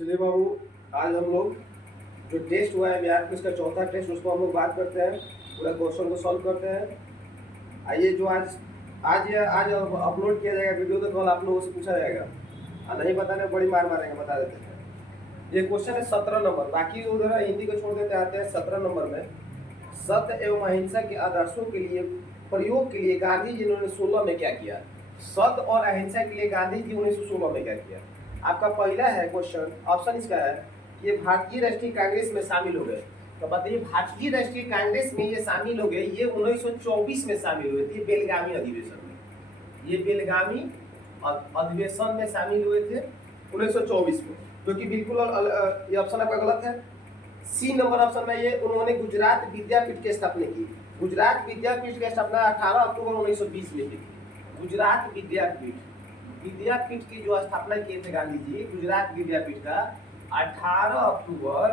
चलिए बाबू, आज हम लोग जो टेस्ट हुआ है बिहार क्विज का चौथा टेस्ट, उसको हम लोग बात करते हैं, पूरा क्वेश्चन को सॉल्व करते हैं। आइए, जो आज अपलोड किया जाएगा वीडियो, तो कल आप लोगों से पूछा जाएगा और नहीं बताने बड़ी मार मारेंगे, बता देते हैं। ये क्वेश्चन है 17 नंबर, बाकी उधर हिंदी को छोड़ देते आते हैं। 17 नंबर में सत्य एवं अहिंसा के आदर्शों के लिए प्रयोग के लिए गांधी जी ने 1916 में क्या किया? सत्य और अहिंसा के लिए गांधी जी 1916 में क्या किया? आपका पहला है क्वेश्चन, ऑप्शन इसका है ये भारतीय राष्ट्रीय कांग्रेस में शामिल हो गए। तो बताइए, भारतीय राष्ट्रीय कांग्रेस में ये शामिल हो गए, ये 1924 में शामिल हुए थे, बेलगामी अधिवेशन में। ये बेलगामी अधिवेशन में शामिल हुए थे 1924 में, क्योंकि बिल्कुल ये ऑप्शन आपका गलत है। सी नंबर ऑप्शन में ये उन्होंने गुजरात विद्यापीठ की स्थापना की। गुजरात विद्यापीठ की स्थापना 18 अक्टूबर 1920 में की थी। गुजरात विद्यापीठ की जो स्थापना किए थे गांधी जी, गुजरात विद्यापीठ का 18 अक्टूबर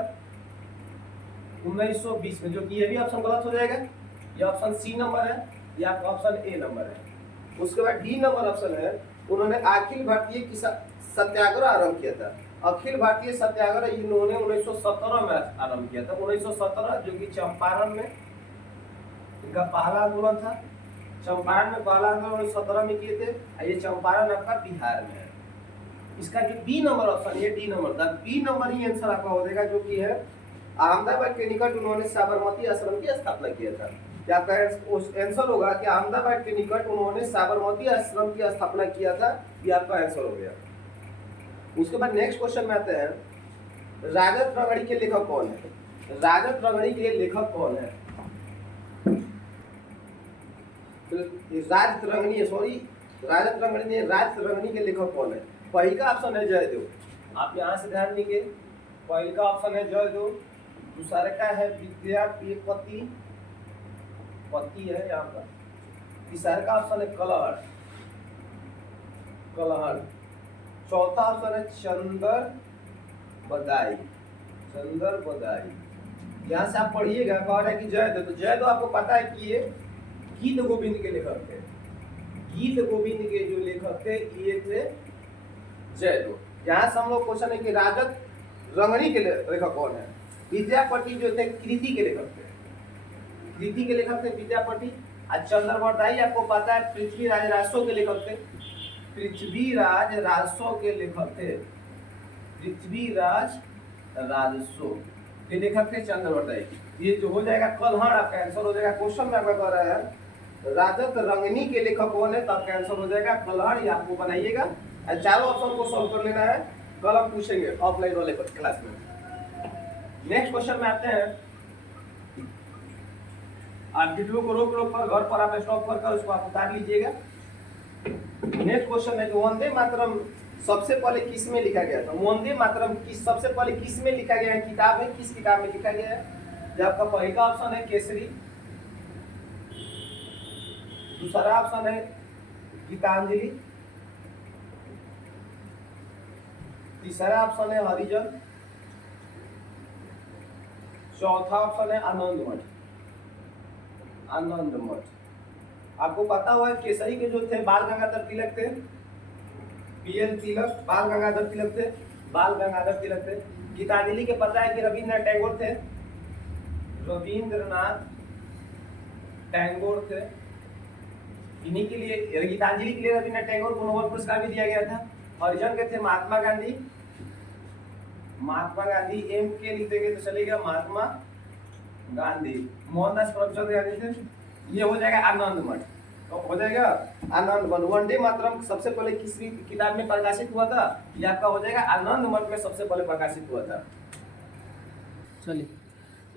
1920 में, जो कि ये भी ऑप्शन गलत हो जाएगा। ये ऑप्शन सी नंबर है, ये आपका ऑप्शन ए नंबर है। उसके बाद डी नंबर ऑप्शन है, उन्होंने अखिल भारतीय सत्याग्रह आरंभ किया था। अखिल भारतीय सत्याग्रह इन्होंने 1917 में आरंभ किया था। 1917 जो कि चंपारण में इनका पहला आंदोलन था। चंपारण में पहला आंदोलन 1917 में किए थे। ये चंपारण आपका बिहार में है। इसका जो बी नंबर ऑप्शन, ये डी नंबर था, बी नंबर ही आंसर आपका हो जाएगा, जो कि है अहमदाबाद के निकट उन्होंने साबरमती आश्रम की स्थापना किया था। क्या आपका आंसर होगा कि अहमदाबाद के निकट उन्होंने साबरमती आश्रम की स्थापना किया था? ये आपका आंसर हो गया। उसके बाद नेक्स्ट क्वेश्चन में आते हैं, राजत रंगड़ी के लेखक कौन है? राजत रंगड़ी के लेखक कौन है? राजत रंगनी के लेखक कौन है? पहले का ऑप्शन है जयदेव, आप यहाँ से ध्यान देंगे। पहले का ऑप्शन है जयदेव, दूसरे का है विद्यापति पति है यहाँ पर, तीसरा का ऑप्शन है कलहर, चौथा ऑप्शन है चंदर बदाई। यहाँ से आप पढ़िएगा, कह रहे हैं कि जयदेव, तो जयदेव आपको पता है कि ये गीत गोविंद के लेखक थे। गीत गोविंद के जो लेखक थे ये थे जयदेव। यहाँ से हम लोग क्वेश्चन है कि राजत रंगनी के लेखक कौन है? विद्यापति जो थे कृति के लेखक थे। कृति के लेखक थे विद्यापति। और चंद्रवरदाई आपको पता है पृथ्वीराज राजसो के लेखक थे। पृथ्वीराज राजसो के लेखक थे। पृथ्वीराज राजसो के लेखक थे चंद्रवरदाई। ये जो हो जाएगा कलहर, आपका आंसर हो जाएगा। क्वेश्चन में आपका कह रहा है राजत रंगनी के लेखक कौन है, तो आपका आंसर हो जाएगा कलहर। ये आपको बनाइएगा, चारों ऑप्शन को सॉल्व कर लेना है, कल हम पूछेंगे ऑफलाइन वाले क्लास में। नेक्स्ट क्वेश्चन में आते हैं, आप वीडियो को रोक कर घर पर आप स्टॉप कर उसको आप उतार लीजिएगा। नेक्स्ट क्वेश्चन है, जो वंदे मातरम सबसे पहले किस में लिखा गया था? वंदे मातरम सबसे पहले किस में लिखा गया है? किताब है, किस किताब में लिखा गया है? जब आपका पहला ऑप्शन है केसरी, दूसरा ऑप्शन है गीतांजलि, तीसरा ऑप्शन है हरिजन, चौथा ऑप्शन है आनंद मठ। आपको पता हुआ है केसरी के जो थे बाल गंगाधर तिलक थे, पीएल तिलक, बाल गंगाधर तिलक थे। गीतांजलि के पता है कि रविन्द्रनाथ टैगोर थे। इन्हीं के लिए, गीतांजलि के लिए रविन्द्रनाथ टैगोर को नोबेल पुरस्कार भी दिया गया था। हरिजन के थे महात्मा गांधी, एम के लिख देंगे तो चलेगा महात्मा गांधी। मोहनदास करमचंद गांधी थे। ये हो जाएगा आनंद मठ, तो हो जाएगा आनंद मठ। वंदे मातरम सबसे पहले किस किताब में प्रकाशित हुआ था? ये आपका हो जाएगा आनंद मठ में सबसे पहले प्रकाशित हुआ था। चलिए,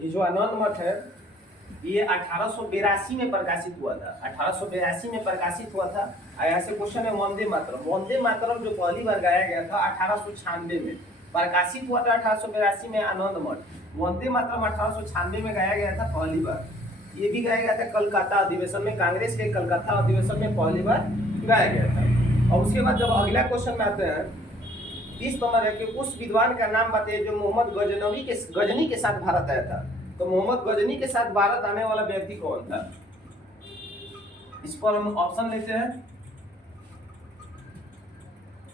ये जो आनंद मठ है ये 1882 में प्रकाशित हुआ था। 1882 में प्रकाशित हुआ था। ऐसे क्वेश्चन है वंदे मातरम जो पहली बार गाया गया था 1896 में प्रकाशित हुआ था। 1882 में आनंद मठ, वंदे मातरम 1896 में गाया गया था पहली बार। ये भी गाया गया था कलकत्ता अधिवेशन में, कांग्रेस के कलकत्ता अधिवेशन में पहली बार गाया गया था। और उसके बाद जब अगला क्वेश्चन में आते हैं, 30 नंबर है कि उस विद्वान का नाम बताइए जो मोहम्मद गजनी के साथ भारत आया था। तो मोहम्मद गजनी के साथ भारत आने वाला व्यक्ति कौन था? इस पर हम ऑप्शन लेते हैं।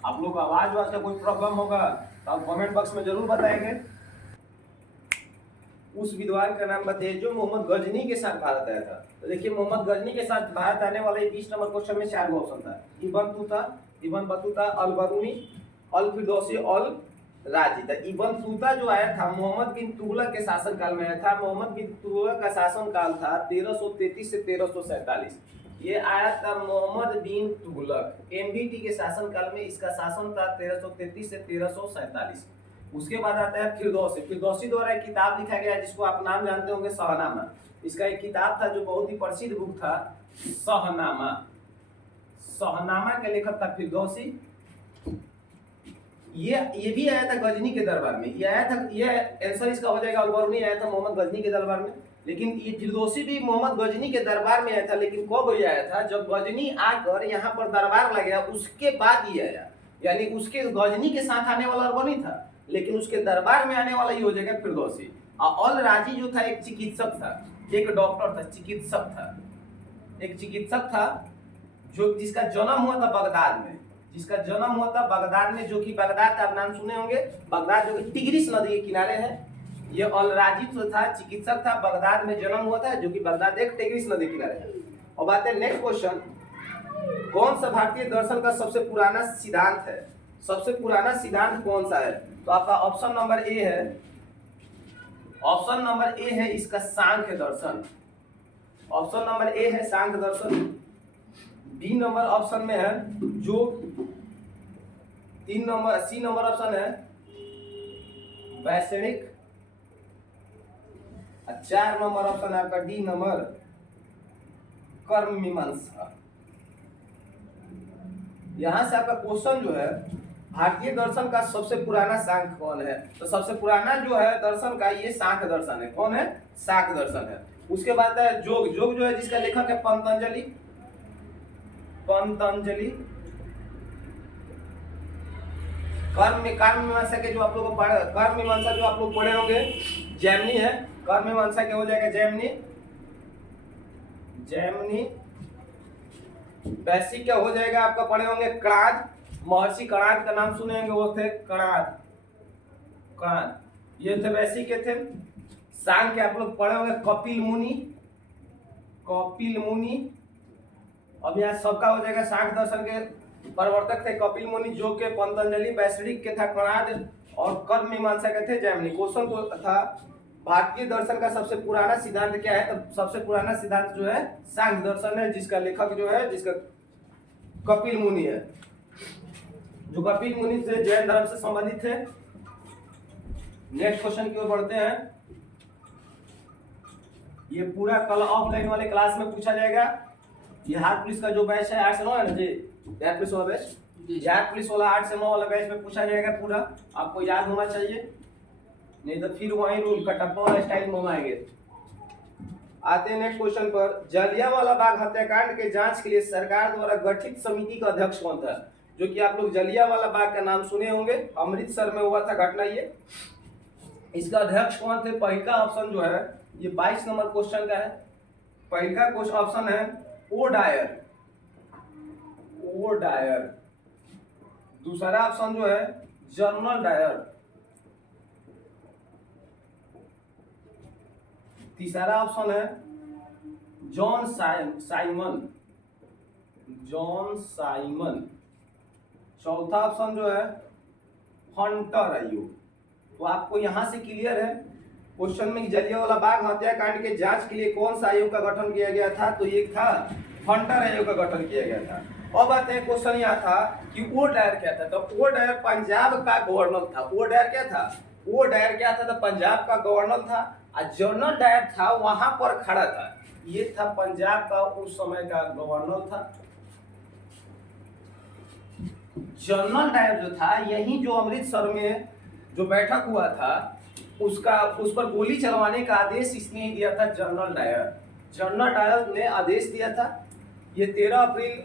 आप लोग आवाज का कोई प्रॉब्लम होगा तो आप कमेंट बॉक्स में जरूर बताएंगे। उस विद्वान का नाम बताइए जो मोहम्मद गजनी के साथ भारत आया था। तो देखिए मोहम्मद गजनी के साथ भारत आने वाले 20 नंबर क्वेश्चन में 4 ऑप्शन था, इबन बतूता, अल बरूनी, अल फिरदौसी, अल राजी। तो इबन बतूता जो आया था मोहम्मद बिन तुगलक के शासनकाल में आया था। मोहम्मद बिन तुगलक का शासनकाल था 1333 से 1347। ये आया था मोहम्मद बिन तुगलक। एमबीटी के शासनकाल में इसका शासन था 1333 से 1347। उसके बाद आता है फिरदौसी। फिरदौसी द्वारा एक किताब लिखा गया जिसको आप नाम जानते होंगे, शाहनामा। इसका एक किताब था जो बहुत ही प्रसिद्ध बुक था, शाहनामा। शाहनामा के लेखक था फिरदौसी। ये भी आया था गजनी के दरबार में। ये आया था, ये आंसर इसका हो जाएगा। अलबरूनी आया था मोहम्मद गजनी के दरबार में, लेकिन ये फिरदौसी भी मोहम्मद गजनी के दरबार में आया था। लेकिन कब ये आया था? जब गजनी आकर यहाँ पर दरबार लगाया उसके बाद ये आया। यानी उसके गजनी के साथ आने वाला अलबरूनी था, लेकिन उसके दरबार में आने वाला ये हो जाएगा फिरदौसी। और अल राजी जो था एक चिकित्सक था, एक डॉक्टर था, चिकित्सक था, एक चिकित्सक था जो जिसका जन्म हुआ था बगदाद में। जिसका जन्म हुआ था बगदाद में, जो कि बगदाद का आप नाम सुने होंगे। बगदाद जो कि टिग्रिस नदी के किनारे है। ये अल राजी जो था चिकित्सक था, बगदाद में जन्म हुआ था, जो कि बगदाद एक टिग्रिस नदी के किनारे है। और बात है नेक्स्ट क्वेश्चन, कौन सा भारतीय दर्शन का सबसे पुराना सिद्धांत है? सबसे पुराना सिद्धांत कौन सा है? तो आपका ऑप्शन नंबर ए है। ऑप्शन नंबर ए है इसका सांख्य दर्शन। ऑप्शन नंबर ए है सांख्य दर्शन। बी नंबर ऑप्शन में है जो 3 नंबर ऑप्शन है वैश्विक। 4 नंबर ऑप्शन है आपका डी नंबर कर्म मीमांसा। यहां से आपका क्वेश्चन जो है भारतीय दर्शन का सबसे पुराना सांख्य कौन है? तो सबसे पुराना जो है दर्शन का ये सांख्य दर्शन है। कौन है? सांख्य दर्शन है। उसके बाद है योग। योग जो है जिसका लेखक है पंतंजलि। पंतंजलि। कर्म मीमांसा के जो आप लोग कर्म मीमांसा जो आप लोग पढ़े होंगे जैमिनी है। कर्म मीमांसा के हो जाएगा जैमिनी। जैमिनी। वैश्विक क्या हो जाएगा आपका पढ़े होंगे कणाद। महर्षि कणाद का नाम सुने होंगे, वो थे कणाद। कणाद ये थे वैश्विक के थे। सांख्य आप लोग पढ़े होंगे कपिल मुनि। कपिल मुनि। अब यहाँ सबका हो जाएगा सांख्य दर्शन के प्रवर्तक थे कपिल मुनि, जो के पंतंजलि। वैश्विक के था कणाद और कर्म मीमांसा के थे जैमिनी। क्वेश्चन को था भारतीय दर्शन का सबसे पुराना सिद्धांत क्या है? तो सबसे पुराना सिद्धांत जो है सांख्य दर्शन है, जिसका लेखक जो है जिसका कपिल मुनि है, जो कपिल मुनि से जैन धर्म से संबंधित है। नेक्स्ट क्वेश्चन की ओर बढ़ते हैं। ये पूरा कल ऑफलाइन वाले क्लास में पूछा जाएगा। बिहार पुलिस का जो बैच है 8 से 9 है ना जी, बिहार पुलिस वाला बैच, बिहार पुलिस वाला 8 से 9 वाला बैच में पूछा जाएगा। पूरा आपको याद होना चाहिए, नहीं तो फिर वहीं रूल कटप्पा वाला स्टाइल में आएंगे। आते हैं नेक्स्ट क्वेश्चन पर। जलियांवाला बाग हत्याकांड के जांच के लिए सरकार द्वारा गठित समिति का अध्यक्ष कौन था? जो कि आप लोग जलियांवाला बाग का नाम सुने होंगे, अमृतसर में हुआ था घटना ये। इसका अध्यक्ष कौन थे? पहला ऑप्शन जो है ये 22 नंबर क्वेश्चन का है। पहला क्वेश्चन ऑप्शन है ओ डायर। O Dyer. दूसरा ऑप्शन जो है जनरल डायर। तीसरा ऑप्शन है जॉन साइमन। John Simon. चौथा ऑप्शन जो है हंटर आयु। तो आपको यहां से क्लियर है क्वेश्चन में जलियांवाला बाग हत्याकांड के जांच के लिए कौन सा आयोग का गठन किया गया था? तो ये था हंटर आयोग का गठन किया गया था। अब आते हैं क्वेश्चन यहाँ था कि ओ डायर क्या था? तो ओ डायर पंजाब का गवर्नर था। ओ डायर क्या था? ओ डायर क्या था? तो पंजाब का गवर्नर था। और जनरल डायर था वहां पर खड़ा था। ये था पंजाब का उस समय का गवर्नर था। जनरल डायर जो था यही जो अमृतसर में जो बैठक हुआ था उसका उस पर गोली चलवाने का आदेश इसने दिया था जनरल डायर। जनरल डायर ने आदेश दिया था। ये 13 अप्रैल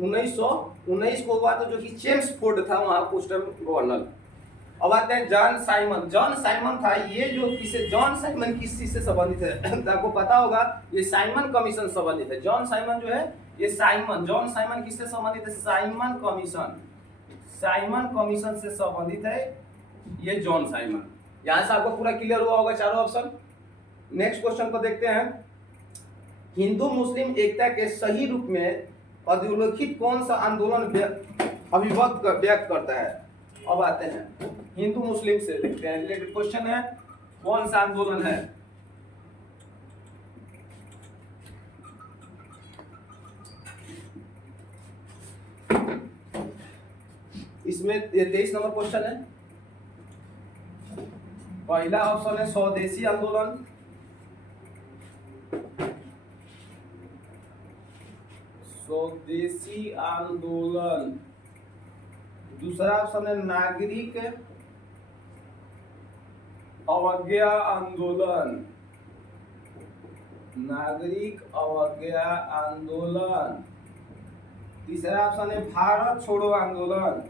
1919 को हुआ था, जो कि चेम्सफोर्ड था वहां उस टाइम गवर्नर। अब आते हैं जॉन साइमन। जॉन साइमन था ये जो किसे जॉन साइमन किस चीज से संबंधित है? तो आपको पता होगा ये साइमन कमीशन संबंधित है। जॉन साइमन जो है ये साइमन, जॉन साइमन किससे संबंधित है? Simon commission. साइमन कमीशन से संबंधित है। ये जॉन साइमन। यहां से आपको पूरा क्लियर हुआ होगा चारों ऑप्शन। नेक्स्ट क्वेश्चन को देखते हैं। हिंदू मुस्लिम एकता के सही रूप में अधोरेखित कौन सा आंदोलन अभिव्यक्त करता है? अब आते हैं हिंदू मुस्लिम से, देखते हैं रिलेटेड क्वेश्चन है, कौन सा आंदोलन है? इसमें 23 नंबर क्वेश्चन है। पहला ऑप्शन है स्वदेशी आंदोलन, स्वदेशी आंदोलन। दूसरा ऑप्शन है नागरिक अवज्ञा आंदोलन, नागरिक अवज्ञा आंदोलन। तीसरा ऑप्शन है भारत छोड़ो आंदोलन,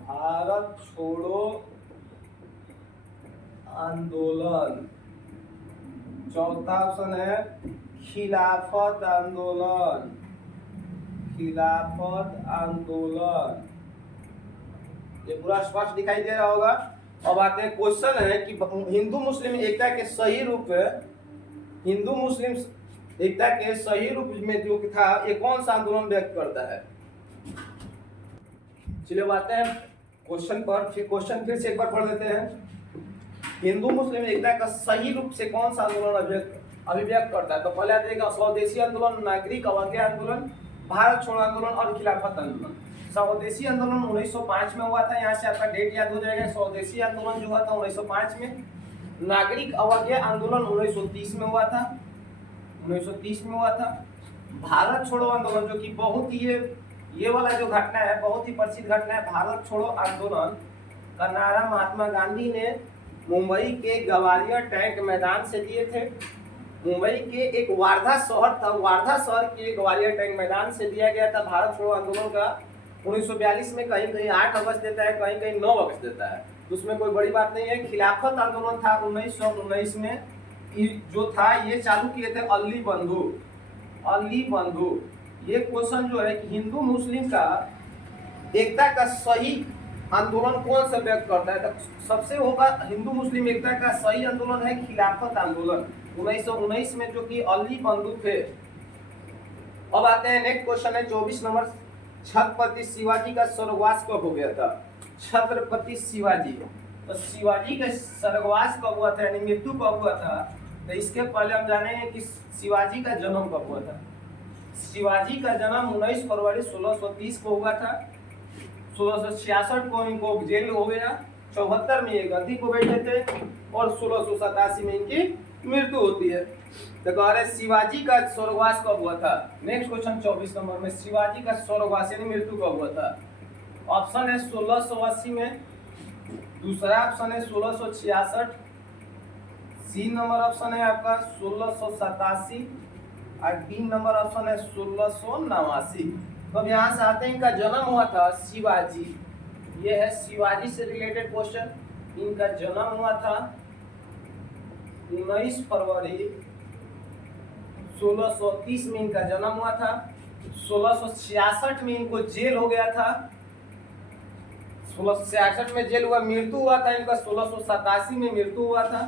भारत छोड़ो आंदोलन। चौथा ऑप्शन है खिलाफत आंदोलन, खिलाफत आंदोलन। ये पूरा स्पष्ट दिखाई दे रहा होगा। अब आते हैं, क्वेश्चन है कि हिंदू मुस्लिम एकता के सही रूप, हिंदू मुस्लिम एकता के सही रूप में जो था ये कौन सा आंदोलन व्यक्त करता है? चलिए आते हैं क्वेश्चन पर, क्वेश्चन फिर से एक बार पढ़ लेते हैं। हिंदू मुस्लिम एकता का सही रूप से कौन सा आंदोलन अभिव्यक्त करता है? तो पहले आते स्वदेशी आंदोलन, नागरिक अवज्ञा आंदोलन, भारत छोड़ो आंदोलन और खिलाफत आंदोलन। स्वदेशी आंदोलन 1905 में हुआ था, यहाँ से आपका डेट याद हो जाएगा। स्वदेशी आंदोलन जो हुआ था 1905 में। नागरिक अवज्ञा आंदोलन 1930 में हुआ था, 1930 में हुआ था। भारत छोड़ो आंदोलन जो कि बहुत ही ये वाला जो घटना है बहुत ही प्रसिद्ध घटना है, भारत छोड़ो आंदोलन का नारा महात्मा गांधी ने मुंबई के ग्वालियर टैंक मैदान से दिए थे। मुंबई के एक वार्धा शहर था, वार्धा शहर के ग्वालियर टैंक मैदान से दिया गया था भारत छोड़ो आंदोलन का। 1942 में कहीं कहीं 8 अगस्त देता है, कहीं कहीं 9 अगस्त देता है, उसमें कोई बड़ी बात नहीं है। खिलाफत आंदोलन था 1919 में, जो था ये चालू किए थे अली बंधु, अली बंधु। ये क्वेश्चन जो है कि हिंदू मुस्लिम का एकता का सही आंदोलन कौन सा व्यक्त करता है? तो सबसे होगा हिंदू मुस्लिम एकता का सही आंदोलन है खिलाफत आंदोलन 1919 में, जो कि अली बंधु थे। अब आते हैं नेक्स्ट क्वेश्चन है 24 नंबर। छत्रपति शिवाजी का स्वर्गवास कब हो गया था? छत्रपति शिवाजी, तो शिवाजी का स्वर्गवास कब हुआ था यानी मृत्यु कब हुआ था? तो इसके पहले हम जानेंगे कि शिवाजी का जन्म कब हुआ था। शिवाजी का जन्म 19 फरवरी 1630 को हुआ था। 1666 को इनको जेल हो गया, 74 में ये गद्दी को बैठे थे और 1687 में इनकी मृत्यु होती है। तो कह रहे शिवाजी का स्वर्गवास कब हुआ था? नेक्स्ट क्वेश्चन 24 नंबर में, शिवाजी का स्वर्गवास यानी मृत्यु कब हुआ था? ऑप्शन है 1680 में, दूसरा ऑप्शन है 1666, सी नंबर ऑप्शन है आपका 1687 और 3 नंबर ऑप्शन है 1689। तो अब यहाँ से आते हैं, इनका जन्म हुआ था शिवाजी, ये है शिवाजी से रिलेटेड क्वेश्चन। इनका जन्म हुआ था 19 फरवरी 1630 में इनका जन्म हुआ था। 1666 में इनको जेल हो गया था, 1666 में जेल हुआ, मृत्यु हुआ था इनका 1687 में मृत्यु हुआ था,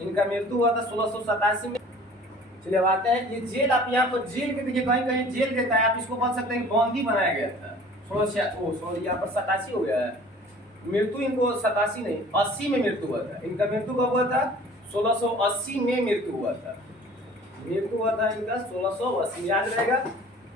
इनका मृत्यु हुआ था 1687 में। चलिए आते हैं, ये जेल आप यहाँ पर जेल के देखिए कहीं कहीं जेल देता है, आप इसको बोल सकते हैं बंदी बनाया गया था। सॉरी यहाँ पर 87 हो गया है, मृत्यु इनको 87 नहीं 80 में मृत्यु हुआ था। इनका मृत्यु कब हुआ था? 1680 में मृत्यु हुआ था, मृत्यु हुआ था इनका 1680, याद रहेगा।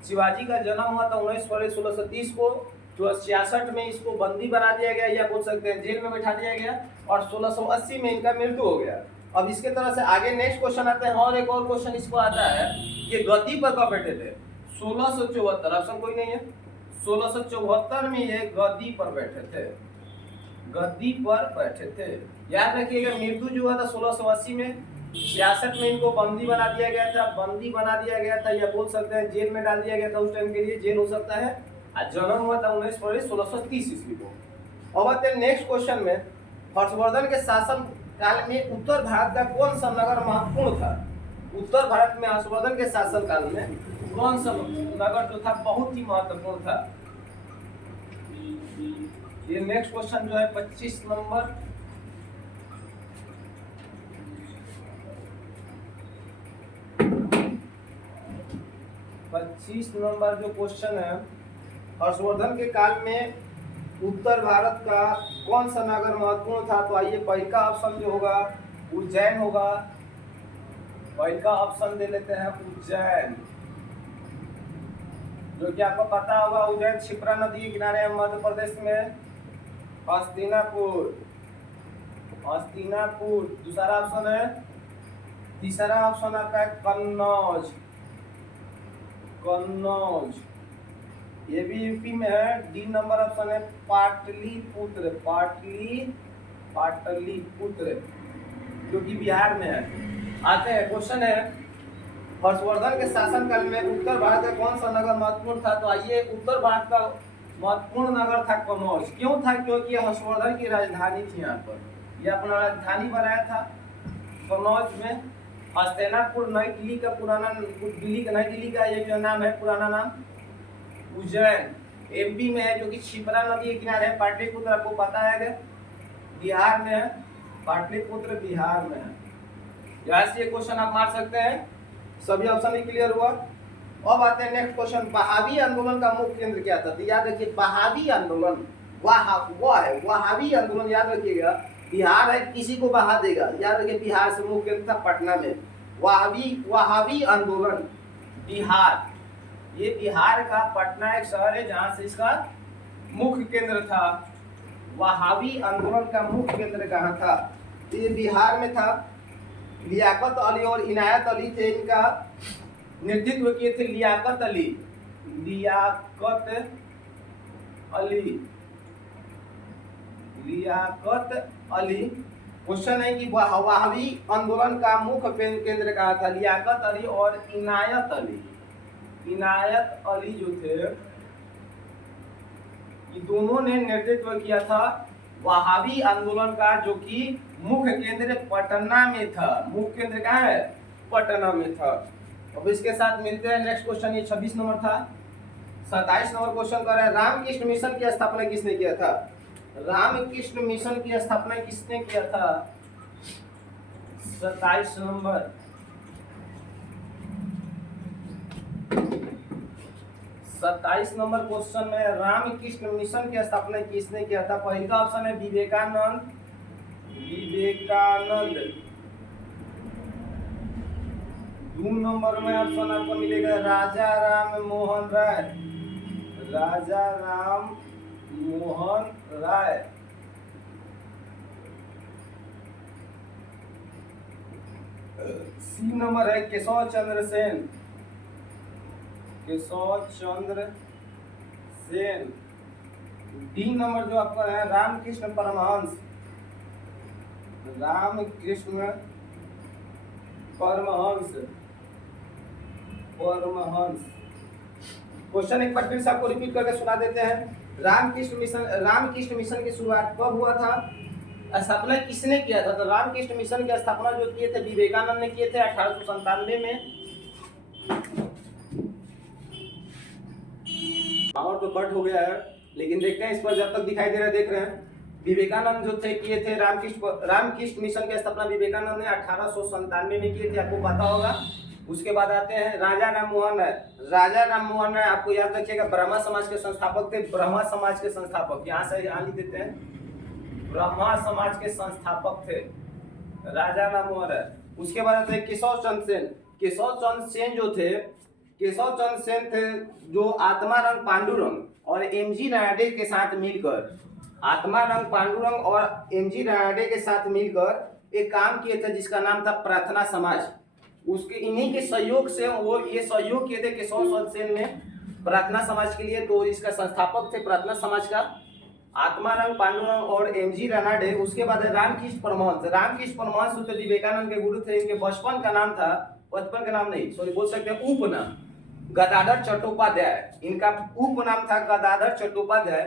शिवाजी का जन्म हुआ था 19 फरवरी 1630 को, 66 में इसको बंदी बना दिया गया या बोल सकते हैं जेल में बैठा दिया गया, और 1680 में इनका मृत्यु हो गया। अब इसके तरह से आगे नेक्स्ट क्वेश्चन आते हैं, और एक और क्वेश्चन इसको आता है, ये गद्दी पर कब बैठे थे? 1674, ऑप्शन कोई नहीं है, 1674 में ये गद्दी पर बैठे थे, गद्दी पर बैठे थे। याद रखिएगा मृत्यु जो हुआ था 1680 में, 66 में इनको बंदी बना दिया गया था, बंदी बना दिया गया था या बोल सकते हैं जेल में डाल दिया गया था, उस टाइम के लिए जेल हो सकता है। और जन्म हुआ था 19 फरवरी 1630 ईस्वी को। अब आते हैं नेक्स्ट क्वेश्चन में, हर्षवर्धन के शासन काल में उत्तर भारत का कौन सा नगर महत्वपूर्ण था? उत्तर भारत में हर्षवर्धन के शासन काल में कौन सा नगर जो था बहुत ही महत्वपूर्ण था? ये नेक्स्ट क्वेश्चन जो है 25 नंबर, जो क्वेश्चन है, हर्षवर्धन के काल में उत्तर भारत का कौन सा नगर महत्वपूर्ण था? तो आइए पहला ऑप्शन जो होगा उज्जैन होगा। पहला ऑप्शन दे लेते हैं उज्जैन, जो कि आपको पता होगा उज्जैन क्षिप्रा नदी के किनारे है मध्य प्रदेश में। हस्तिनापुर दूसरा ऑप्शन है। तीसरा ऑप्शन आपका है कन्नौज। ये भी यूपी में है। डी नंबर ऑप्शन है पाटलिपुत्र, पाटलिपुत्र जो कि बिहार में है। आते हैं, क्वेश्चन है हर्षवर्धन के शासनकाल में उत्तर भारत का कौन सा नगर महत्वपूर्ण था? तो आइए, उत्तर भारत का महत्वपूर्ण नगर था कन्नौज। क्यों था? क्योंकि हर्षवर्धन की राजधानी थी यहाँ पर, ये अपना राजधानी बनाया था कन्नौज में। हस्तिनापुर नई दिल्ली का पुराना, नई दिल्ली का ये जो नाम है पुराना नाम उज्जैन एमपी में है, जो कि क्षिप्रा नदी के किनारे है। पाटलिपुत्र आपको पता है बिहार में है, पाटलिपुत्र बिहार में है। यहाँ से ये क्वेश्चन आप मार सकते हैं। सभी ऑप्शन ही क्लियर हुआ। अब आते हैं नेक्स्ट क्वेश्चन, वहाबी आंदोलन का मुख्य केंद्र क्या था? तो याद रखिए वहाबी आंदोलन, वहाबी आंदोलन याद रखिएगा। बिहार है, किसी को बहा देगा, याद रखिए बिहार से मुख्य केंद्र था पटना में। वहाबी आंदोलन बिहार, ये बिहार का पटना एक शहर है जहां से इसका मुख्य केंद्र था। वहाबी आंदोलन का मुख्य केंद्र कहाँ था? तो ये बिहार में था। लियाकत अली और इनायत अली थे, इनका नेतृत्व किए थे लियाकत अली। क्वेश्चन है कि वहाबी आंदोलन का मुख्य केंद्र कहाँ था? लियाकत अली और इनायत अली जो थे, ये दोनों ने नेतृत्व किया था वहाबी आंदोलन का, जो कि मुख्य केंद्र पटना में था। मुख्य केंद्र कहाँ है? पटना में था। अब इसके साथ मिलते हैं नेक्स्ट क्वेश्चन। ये 26 नंबर था। 27 नंबर क्वेश्चन कर रहे हैं, रामकृष्ण मिशन की स्थापना किसने किया था? रामकृष्ण मिशन की स्थापना किसने किया था? 27 नंबर, 27 नंबर क्वेश्चन में रामकृष्ण मिशन की स्थापना किसने किया था? पहला ऑप्शन है विवेकानंद। दो नंबर में ऑप्शन आपको मिलेगा राजा राम मोहन राय। सी नंबर है केशव चंद्र सेन। डी नंबर जो आपका है रामकृष्ण परमहंस। क्वेश्चन एक बार फिर से आपको रिपीट करके सुना देते हैं। रामकृष्ण मिशन की शुरुआत कब हुआ था? स्थापना किसने किया था? तो रामकृष्ण मिशन की स्थापना जो किए थे विवेकानंद ने किए थे 1897 में। पावर तो कट हो गया है, लेकिन देखते हैं इस पर, जब तक दिखाई दे रहा है देख रहे हैं। विवेकानंद जो थे किए थे रामकृष्ण मिशन की स्थापना विवेकानंद ने 1897 में किए थे, आपको पता होगा। उसके बाद आते हैं राजा राम मोहन राय। आपको याद रखिएगा ब्रह्मा समाज के संस्थापक थे। ब्रह्मा समाज के संस्थापक, यहाँ से यहाँ लिख देते हैं, ब्रह्मा समाज के संस्थापक थे राजा राम मोहन राय। उसके बाद आते हैं केशव चंद्र सेन जो थे, जो आत्माराम पांडुरंग और एमजी रानडे के साथ मिलकर एक काम किए थे जिसका नाम था प्रार्थना समाज। उसके इन्हीं के सहयोग से वो ये सहयोग किए थे केशव चंद्र सेन ने प्रार्थना समाज के लिए। तो इसका संस्थापक थे प्रार्थना समाज का आत्माराम पांडुरंग और एमजी रानडे। उसके बाद रामकृष्ण परमहंस थे, विवेकानंद के गुरु थे। इनके बचपन का नाम बोल सकते हैं उपनाम गदाधर चट्टोपाध्याय। इनका उपनाम था गदाधर चट्टोपाध्याय।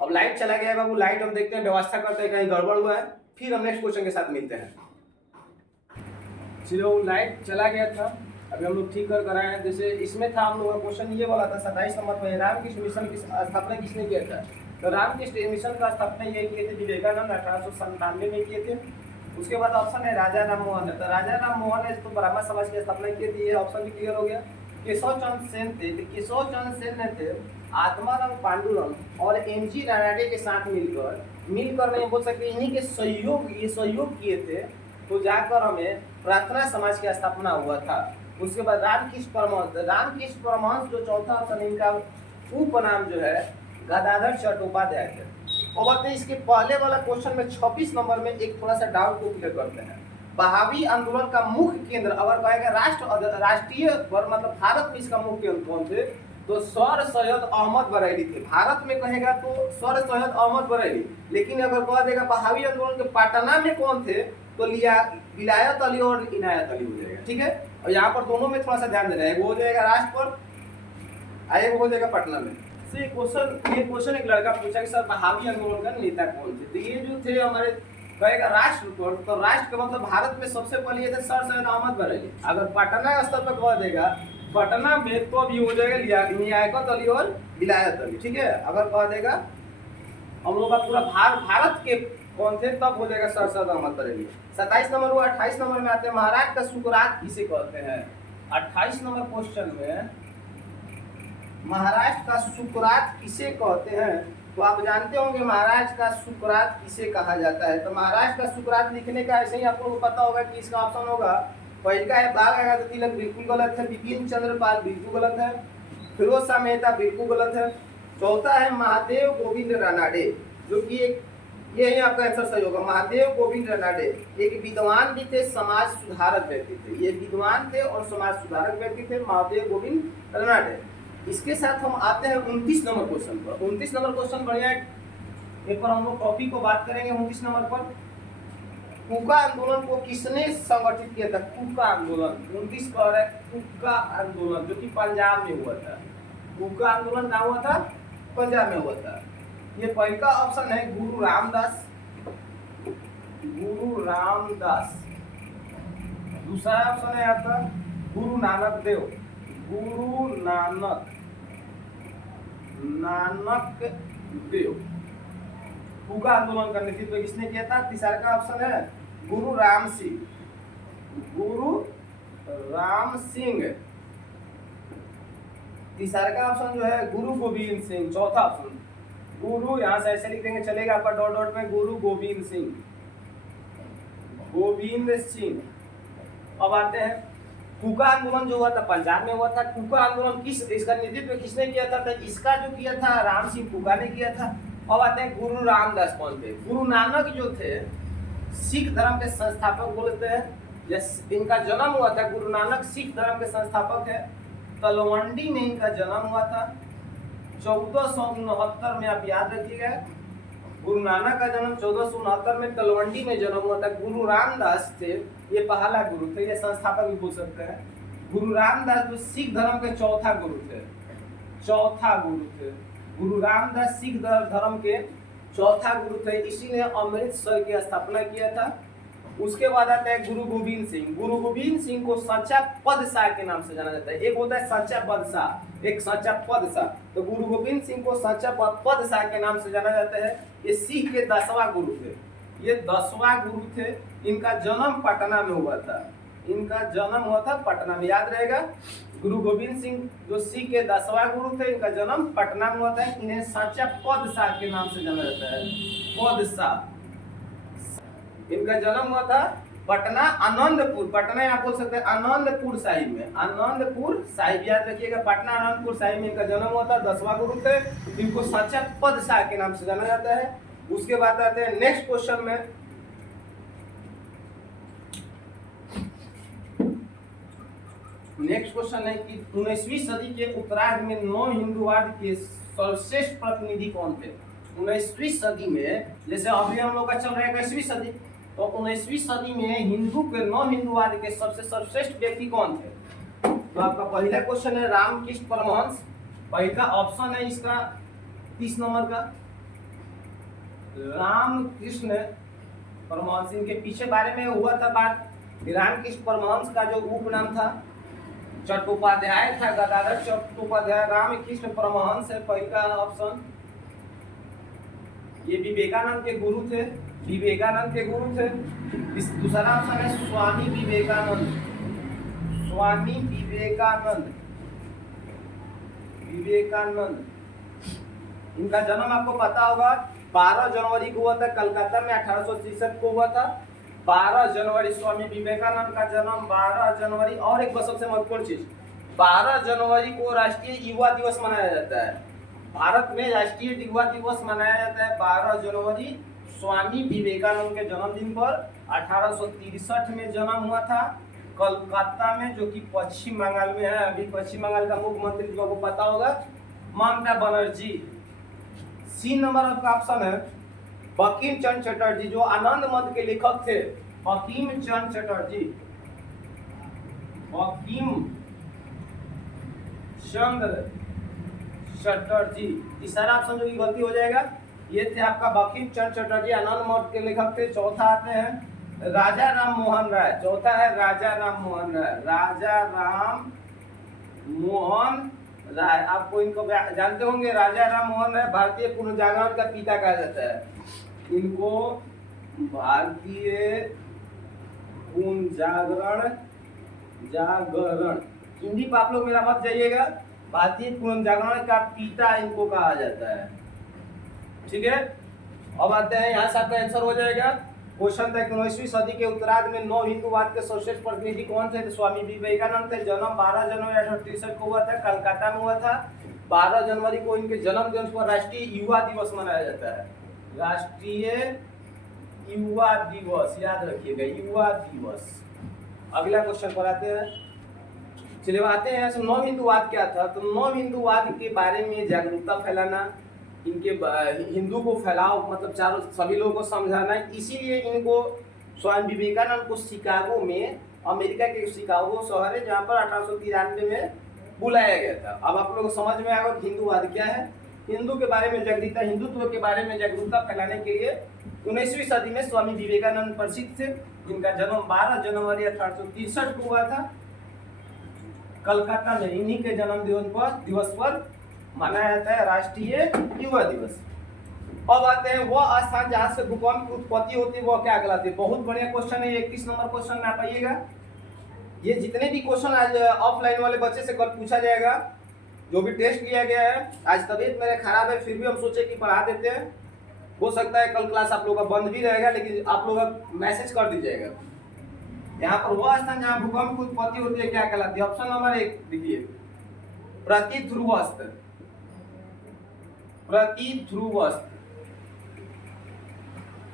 अब लाइट चला गया है बाबू, लाइट हम देखते हैं, व्यवस्था करते हैं, कहीं गड़बड़ हुआ है, फिर हम नेक्स्ट क्वेश्चन के साथ मिलते हैं। चलो, लाइट चला गया था, अभी हम लोग ठीक कर आए हैं। जैसे इसमें था हम लोग का क्वेश्चन ये वाला था 27 नंबर में, रामकृष्ण मिशन की स्थापना किसने किया था? तो रामकृष्ण मिशन का स्थापना ये किए थे विवेकानंद 1897 में किए थे। उसके बाद ऑप्शन है राजा राम मोहन है, तो राजा राम मोहन है तो ब्राह्मण समाज की स्थापना की थी, ये ऑप्शन भी क्लियर हो गया। केशव चंद्र सेन थे, तो केशव चंद्र सेन ने थे आत्माराम पांडुरंग और एमजी रानाडे के साथ मिलकर नहीं बोल सकते, इन्हीं के सहयोग किए थे, तो जाकर हमें प्रार्थना समाज की स्थापना हुआ था। उसके बाद रामकृष्ण परमहंस जो चौथा ऑप्शन, इनका उपनाम जो है गदाधर चट्टोपाध्याय थे। और बात इसके पहले वाला क्वेश्चन में 26 नंबर में एक थोड़ा सा डाउट को क्लियर करते हैं। बहावी आंदोलन का मुख्य केंद्र अगर कहेगा राष्ट्रीय मतलब भारत में इसका मुख्य केंद्र कौन थे, तो सर सैयद अहमद बरेली थे। भारत में कहेगा तो सर सैयद अहमद बरेली, लेकिन अगर कह देगा बहावी आंदोलन के पटना में कौन थे, तो विलायत अली और इनायत अली हो जाएगा। ठीक है, और यहाँ पर दोनों में थोड़ा सा ध्यान देना है, वो हो जाएगा राष्ट्रपति, एक वो हो जाएगा पटना में। तो ये क्वेश्चन एक लड़का पूछा कि सर बहावी आंदोलन का नेता कौन थे, तो ये जो थे हमारे कहेगा राष्ट्रपति, तो राष्ट्र का मतलब भारत में सबसे पहले ये थे सर सैयद अहमद बरेली। अगर पटना स्तर पर कह देगा पटना में, तो अभी हो जाएगा लियाकत अली और विलायत अली। ठीक है, अगर कह देगा हम लोग का पूरा भारत के कौन थे, तब हो जाएगा सर सैयद अहमद बरेली। 27 नंबर हुआ। 28 नंबर में आते हैं महाराज का सुकरात किसे कहते हैं। 28 नंबर क्वेश्चन में महाराज का सुकरात किसे कहते हैं, तो आप जानते होंगे महाराज का सुकरात किसे कहा जाता है। तो महाराज का सुकरात लिखने का ऐसे ही आप लोगों को पता होगा कि इसका ऑप्शन होगा, पहला है बाल गंगाधर तिलक, बिल्कुल गलत है। बिपिन चंद्र पाल, बिल्कुल गलत है। फिरोज शाह मेहता, बिल्कुल गलत है। चौथा है महादेव गोविंद रानाडे, जो कि एक ये है आपका आंसर सही होगा। महादेव गोविंद रानाडे एक विद्वान भी थे, समाज सुधारक व्यक्ति थे। ये विद्वान थे और समाज सुधारक व्यक्ति थे, महादेव गोविंद रानाडे। इसके साथ हम आते हैं 29 नंबर क्वेश्चन पर। 29 नंबर क्वेश्चन बढ़िया है, एक पर हम लोग टॉपिक को बात करेंगे। 29 नंबर पर कूका आंदोलन को किसने संगठित किया था। कूका आंदोलन 29 कह रहा है, कूका आंदोलन जो कि पंजाब में हुआ था। कूका आंदोलन कहाँ हुआ था, पंजाब में हुआ था। ये पहला ऑप्शन है गुरु रामदास। दूसरा ऑप्शन है आपका गुरु नानक देव। गुरु नानक देव। कूका आंदोलन का नेतृत्व किसने किया था। तीसरा का ऑप्शन है गुरु राम सिंह। तीसरा का ऑप्शन जो है गुरु गोविंद सिंह। चौथा ऑप्शन गुरु, यहाँ से ऐसे लिख देंगे चलेगा आपका डॉट डॉट में, गुरु गोविंद सिंह। अब आते हैं कूका आंदोलन जो हुआ था पंजाब में हुआ था। कूका आंदोलन इसका नेतृत्व किसने किया था, तो इसका जो किया था राम सिंह कूका ने किया था। अब आते हैं गुरु रामदास कौन थे। गुरु नानक जो थे सिख धर्म के संस्थापक बोलते हैं। इनका जन्म हुआ था, गुरु नानक सिख धर्म के संस्थापक है। तलवंडी में इनका जन्म हुआ था 1469 में। आप याद रखिएगा, गुरु नानक का जन्म 1469 में तलवंडी में जन्म हुआ था। गुरु रामदास थे, ये पहला गुरु थे, ये संस्थापक भी बोल सकते हैं। गुरु रामदास जो सिख धर्म के चौथा गुरु थे। गुरु रामदास सिख धर्म के चौथा गुरु थे, इसी ने अमृतसर की स्थापना किया था। उसके बाद आता है गुरु गोविंद सिंह। गुरु गोविंद सिंह को सच्चा पदशाह के नाम से जाना जाता है। एक होता है सच्चा बादशाह, एक सच्चा पदशाह। तो गुरु गोविंद सिंह को सच्चा पदशाह के नाम से जाना जाता है। ये सिख के 10वां गुरु थे। ये 10वां गुरु थे। इनका जन्म पटना में हुआ था। पटना में, याद रहेगा। गुरु गोविंद सिंह जो सिख के 10वां गुरु थे, इनका जन्म पटना में हुआ था। इन्हें सच्चा पदशाह के नाम से जाना जाता है, पदशाह। इनका जन्म हुआ था पटना आनंदपुर। पटना आप बोल सकते हैं आनंदपुर साहिब में। आनंदपुर साहिब, याद रखिएगा, पटना आनंदपुर साहिब में इनका जन्म हुआ था। 10वां गुरु थे। इनको सच्चा पदशाह के नाम से जाना जाता है। उसके बाद आते हैं नेक्स्ट क्वेश्चन में। नेक्स्ट क्वेश्चन है कि 19वीं सदी के उत्तरार्ध में नव हिंदूवाद के सर्वश्रेष्ठ प्रतिनिधि कौन थे। 19वीं सदी में, जैसे अभी हम लोग का चल रहा है 21वीं सदी, तो 19वीं सदी में नव हिंदूवाद के सबसे सर्वश्रेष्ठ व्यक्ति कौन थे। तो आपका पहला क्वेश्चन है रामकृष्ण परमहंस। पहला ऑप्शन है इसका 30 नंबर का रामकृष्ण परमहंस। इनके पीछे बारे में हुआ था बात। रामकृष्ण परमहंस का जो उपनाम था चट्टोपाध्याय था, गदाधर चट्टोपाध्याय। रामकृष्ण परमहंस है पहला ऑप्शन। ये विवेकानंद के गुरु थे, विवेकानंद के गुरु थे। दूसरा ऑप्शन है स्वामी विवेकानंद, स्वामी विवेकानंद, विवेकानंद। इनका जन्म आपको पता होगा 12 जनवरी को हुआ था, कलकत्ता में 1863 को हुआ था। 12 जनवरी स्वामी विवेकानंद का जन्म 12 जनवरी। और एक सबसे महत्वपूर्ण चीज, 12 जनवरी को राष्ट्रीय युवा दिवस मनाया जाता है। भारत में राष्ट्रीय युवा दिवस मनाया जाता है 12 जनवरी स्वामी विवेकानंद के जन्मदिन पर। 1863 में जन्म हुआ था कलकत्ता में, जो कि पश्चिम बंगाल में है। अभी पश्चिम बंगाल का मुख्यमंत्री जो आपको पता होगा ममता बनर्जी। सी नंबर आपका ऑप्शन है बंकिम चंद्र चटर्जी, जो आनंद मद के लेखक थे। बंकिम चंद्र चटर्जी, बंकिम चंद्र चटर्जी। तीसरा ऑप्शन जो की गलती हो जाएगा, ये थे आपका बंकिम चंद्र चटर्जी, आनंद मद के लेखक थे। चौथा आते हैं राजा राम मोहन राय। चौथा है राजा राम मोहन राय, राजा राम मोहन राय। आपको इनको जानते होंगे, राजा राम मोहन राय भारतीय पुनर्जागरण का पिता कहा जाता है। इनको भारतीय पुनर्जागरण हिंदी पर आप लोग मेरा मत जाइएगा, भारतीय पुनर्जागरण का पिता इनको कहा जाता है। ठीक है, अब आते हैं यहाँ से आपका आंसर हो जाएगा। क्वेश्चन था 19वीं सदी के उत्तरार्ध में नव हिंदूवाद के सर्वश्रेष्ठ प्रतिनिधि कौन थे? तो स्वामी विवेकानंद थे। जन्म 12 जनवरी 1863 को हुआ था, कलकत्ता में हुआ था। 12 जनवरी को इनके जन्म दिवस पर राष्ट्रीय युवा दिवस मनाया जाता है। राष्ट्रीय युवा दिवस, याद रखिएगा, युवा दिवस। अगला क्वेश्चन पर आते हैं। चलिए आते हैं नव हिंदूवाद क्या था। तो नव हिंदूवाद के बारे में जागरूकता फैलाना, इनके हिंदू को फैलाव, मतलब चारों सभी लोगों को समझाना। इसीलिए इनको स्वामी विवेकानंद को शिकागो में, अमेरिका के शिकागो शहर है जहाँ पर 1893 में बुलाया गया था। अब आप लोगों को समझ में आएगा हिंदूवाद क्या है। हिंदू के बारे में जागरूकता, हिंदुत्व के बारे में जागरूकता फैलाने के लिए 19वीं सदी में स्वामी विवेकानंद प्रसिद्ध थे, जिनका जन्म 12 जनवरी 1863 को हुआ था कलकत्ता में। इन्हीं के जन्म दिवस पर मनाया जाता है राष्ट्रीय युवा दिवस। अब आते हैं वह स्थान जहां से भूकंप की उत्पत्ति होती है वह क्या कहलाती है। बहुत बढ़िया क्वेश्चन है, 31 नंबर क्वेश्चन में आप आइएगा। ये जितने भी क्वेश्चन आज ऑफलाइन वाले बच्चे से कल पूछा जाएगा, जो भी टेस्ट लिया गया है। आज तबीयत मेरे खराब है, फिर भी हम सोचे कि पढ़ा देते हैं। हो सकता है कल क्लास आप लोगों का बंद भी रहेगा, लेकिन आप लोग मैसेज कर दीजिएगा। यहाँ पर वह स्थान जहाँ भूकंप की उत्पत्ति होती है क्या कहलाती है। ऑप्शन नंबर 1 देखिए, प्रतिध्रुवस्थ, प्रतिध्रुवस्थ,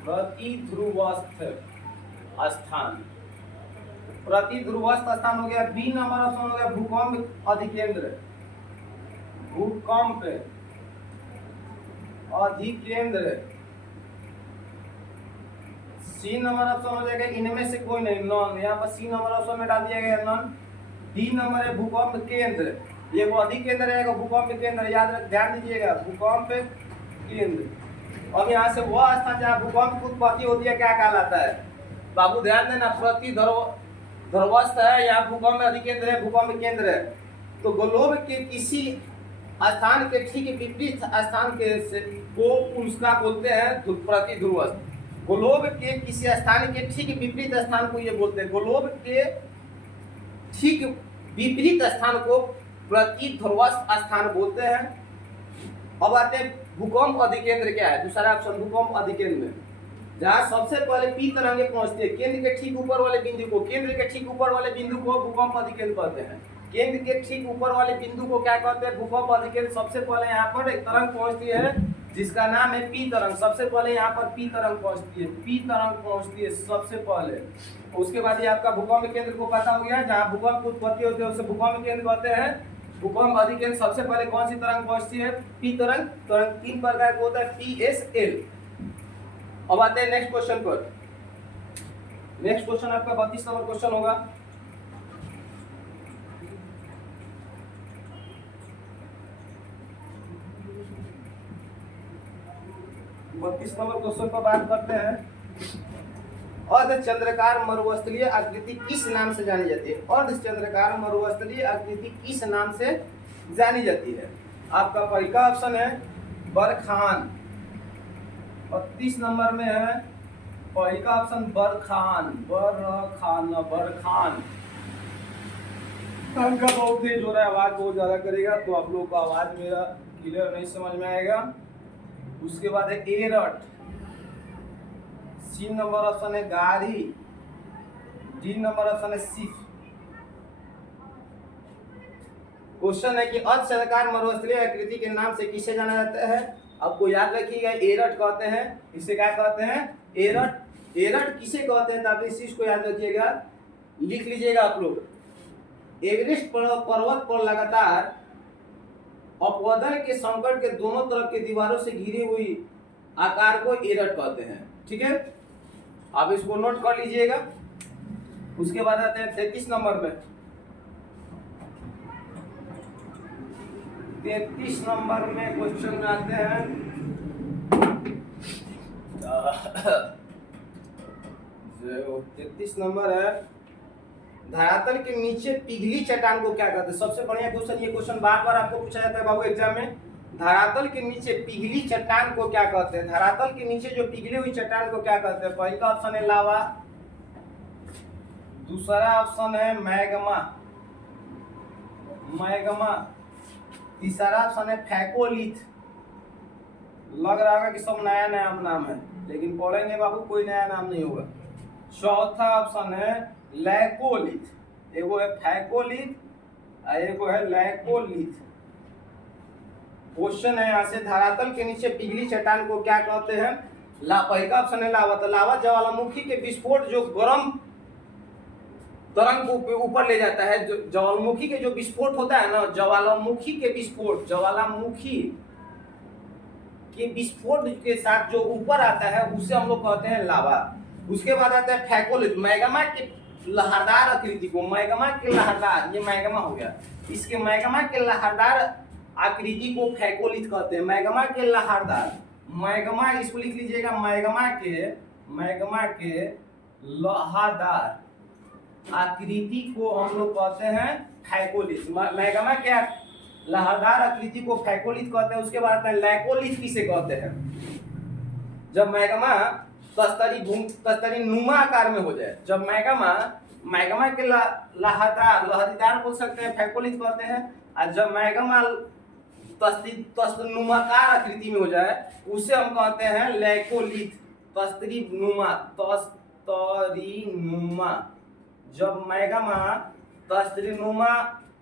प्रतिध्रुवस्थ स्थान, प्रतिध्रुवस्थ स्थान हो गया। बी नंबर ऑप्शन हो गया भूकंप अधिकेंद्र, भूकंप अधिकेंद्र। सी नंबर ऑप्शन हो जाएगा इनमें से कोई नहीं, नॉन। यहाँ पर सी नंबर ऑप्शन में डाल दिया गया नॉन। डी नंबर है भूकंप केंद्र, ये वो अधिकेंद्र रहेगा भूकंप केंद्र, याद रख, ध्यान दीजिएगा, भूकंप केंद्र। अब यहाँ से वह स्थान जहाँ भूकंप की उत्पत्ति होती है क्या कहलाता है। बाबू ध्यान देना, प्रतिध्रुवस्थ है, यहाँ भूकंप अधिकेंद्र है, भूकंप केंद्र है। तो ग्लोब के किसी स्थान के ठीक विपरीत स्थान के को उसका बोलते हैं प्रतिध्रुवस्थ। ग्लोब के किसी स्थान के ठीक विपरीत स्थान को ये बोलते हैं, ग्लोब के ठीक विपरीत स्थान को प्रतिध्रुवस्थ स्थान बोलते हैं। अब आते हैं भूकंप अधिकेंद्र क्या है। दूसरा ऑप्शन भूकंप अधिकेंद्र में जहाँ सबसे पहले पी तरंगे पहुंचती है केंद्र के ठीक ऊपर वाले बिंदु को, केंद्र के ठीक ऊपर वाले बिंदु को भूकंप अधिकेंद्र कहते हैं। केंद्र के ठीक ऊपर वाले बिंदु को क्या कहते हैं, भूकंप अधिकेंद्र। सबसे पहले यहाँ पर एक तरंग पहुंचती है जिसका नाम है पी तरंग। सबसे पहले यहाँ पर पी तरंग पहुंचती है, पी तरंग पहुंचती है सबसे पहले। उसके बाद ये आपका भूकंप केंद्र को पता हो गया, जहाँ भूकंप की उत्पत्ति होती है उसे भूकंप केंद्र कहते हैं। भूकंप अधिकेंद्र सबसे पहले कौन सी तरंग पहुंचती है, पी तरंग। तरंग 3 प्रकार का होता है, PSL। अब आते हैं नेक्स्ट क्वेश्चन पर। नेक्स्ट क्वेश्चन आपका 32 नंबर क्वेश्चन होगा। नंबर क्वेश्चन पर बात करते हैं। अर्धचंद्राकार मरुस्थलीय आकृति किस नाम से जानी जाती है। अर्धचंद्राकार मरुस्थलीय आकृति किस नाम से जानी जाती है। आपका पहला ऑप्शन है बरखान, और 30 नंबर में है पहले का ऑप्शन बरखान, बरखान। पंखा बहुत तेज हो रहा है, आवाज बहुत ज्यादा करेगा तो आप लोग को आवाज मेरा क्लियर नहीं समझ में आएगा। उसके बाद है एरट, सी नंबर ऑप्शन है गाड़ी, डी नंबर ऑप्शन है सिफ। क्वेश्चन है कि अर्धशलाकार मरुस्थलीय आकृति के नाम से किसे जाना जाता है? आपको याद रखिएगा, एरट कहते हैं। इसे क्या कहते हैं? एरट। एरट किसे कहते हैं? तो आप इस चीज को याद रखिएगा, लिख लीजिएगा आप लोग। एवरेस्ट पर्वत पर लगातार अपवर्तन के संकट के दोनों तरफ के दीवारों से घिरी हुई आकार को एरट कहते हैं। ठीक है, आप इसको नोट कर लीजिएगा। उसके बाद आते हैं 33 नंबर में। 33 नंबर में क्वेश्चन में आते हैं 33 नंबर है, धरातल के नीचे पिघली चट्टान को क्या कहते हैं? सबसे बढ़िया क्वेश्चन, ये क्वेश्चन बार बार आपको पूछा जाता है बाबू एग्जाम में। धरातल के नीचे पिघली चट्टान को क्या कहते हैं? धरातल के नीचे जो पिघली हुई चट्टान को क्या कहते हैं? पहला ऑप्शन है लावा, दूसरा ऑप्शन है मैग्मा, तीसरा ऑप्शन है फैकोलिथ। लग रहा होगा कि सब नया नया नाम है, लेकिन पढ़ेंगे बाबू कोई नया नाम नहीं होगा। चौथा ऑप्शन है लैकोलिथ, एगो है फैकोलिथ और एगो है लैकोलिथ। क्वेश्चन है यहाँ से, धरातल के नीचे पिघली चट्टान को क्या कहते हैं? पहला ऑप्शन है लावा। तो लावा ज्वालामुखी के विस्फोट जो गर्म तरंग को ऊपर ले जाता है। जो ज्वालामुखी के जो विस्फोट होता है ना, ज्वालामुखी के विस्फोट के साथ जो ऊपर आता है उसे हम लोग कहते हैं लावा। उसके बाद आता है फैकोलिथ, मैग्मा के लहरदार आकृति को, मैग्मा के लहरदार, ये मैग्मा हो गया, इसके मैग्मा के लहरदार आकृति को फैकोलिथ कहते हैं। मैग्मा के लहरदार, मैग्मा इसको लिख लीजिएगा, मैग्मा के लहरदार आकृति को हम लोग कहते हैं फैकोलिथ। मैग्मा के लहरदार आकृति को फैकोलिथ कहते हैं। उसके बाद लैकोलिथ किसे कहते हैं? जब मैग्मा तस्तरी नुमा आकार में हो जाए, जब मैग्मा के लहरीदार बोल सकते हैं, फैकोलिथ कहते हैं। और जब मैग्मा तस्तरीनुमाकार आकृति में हो जाए उसे हम कहते हैं लैकोलिथ, तस्तरीनुमा। जब मैग्मा तस्तरीनुमा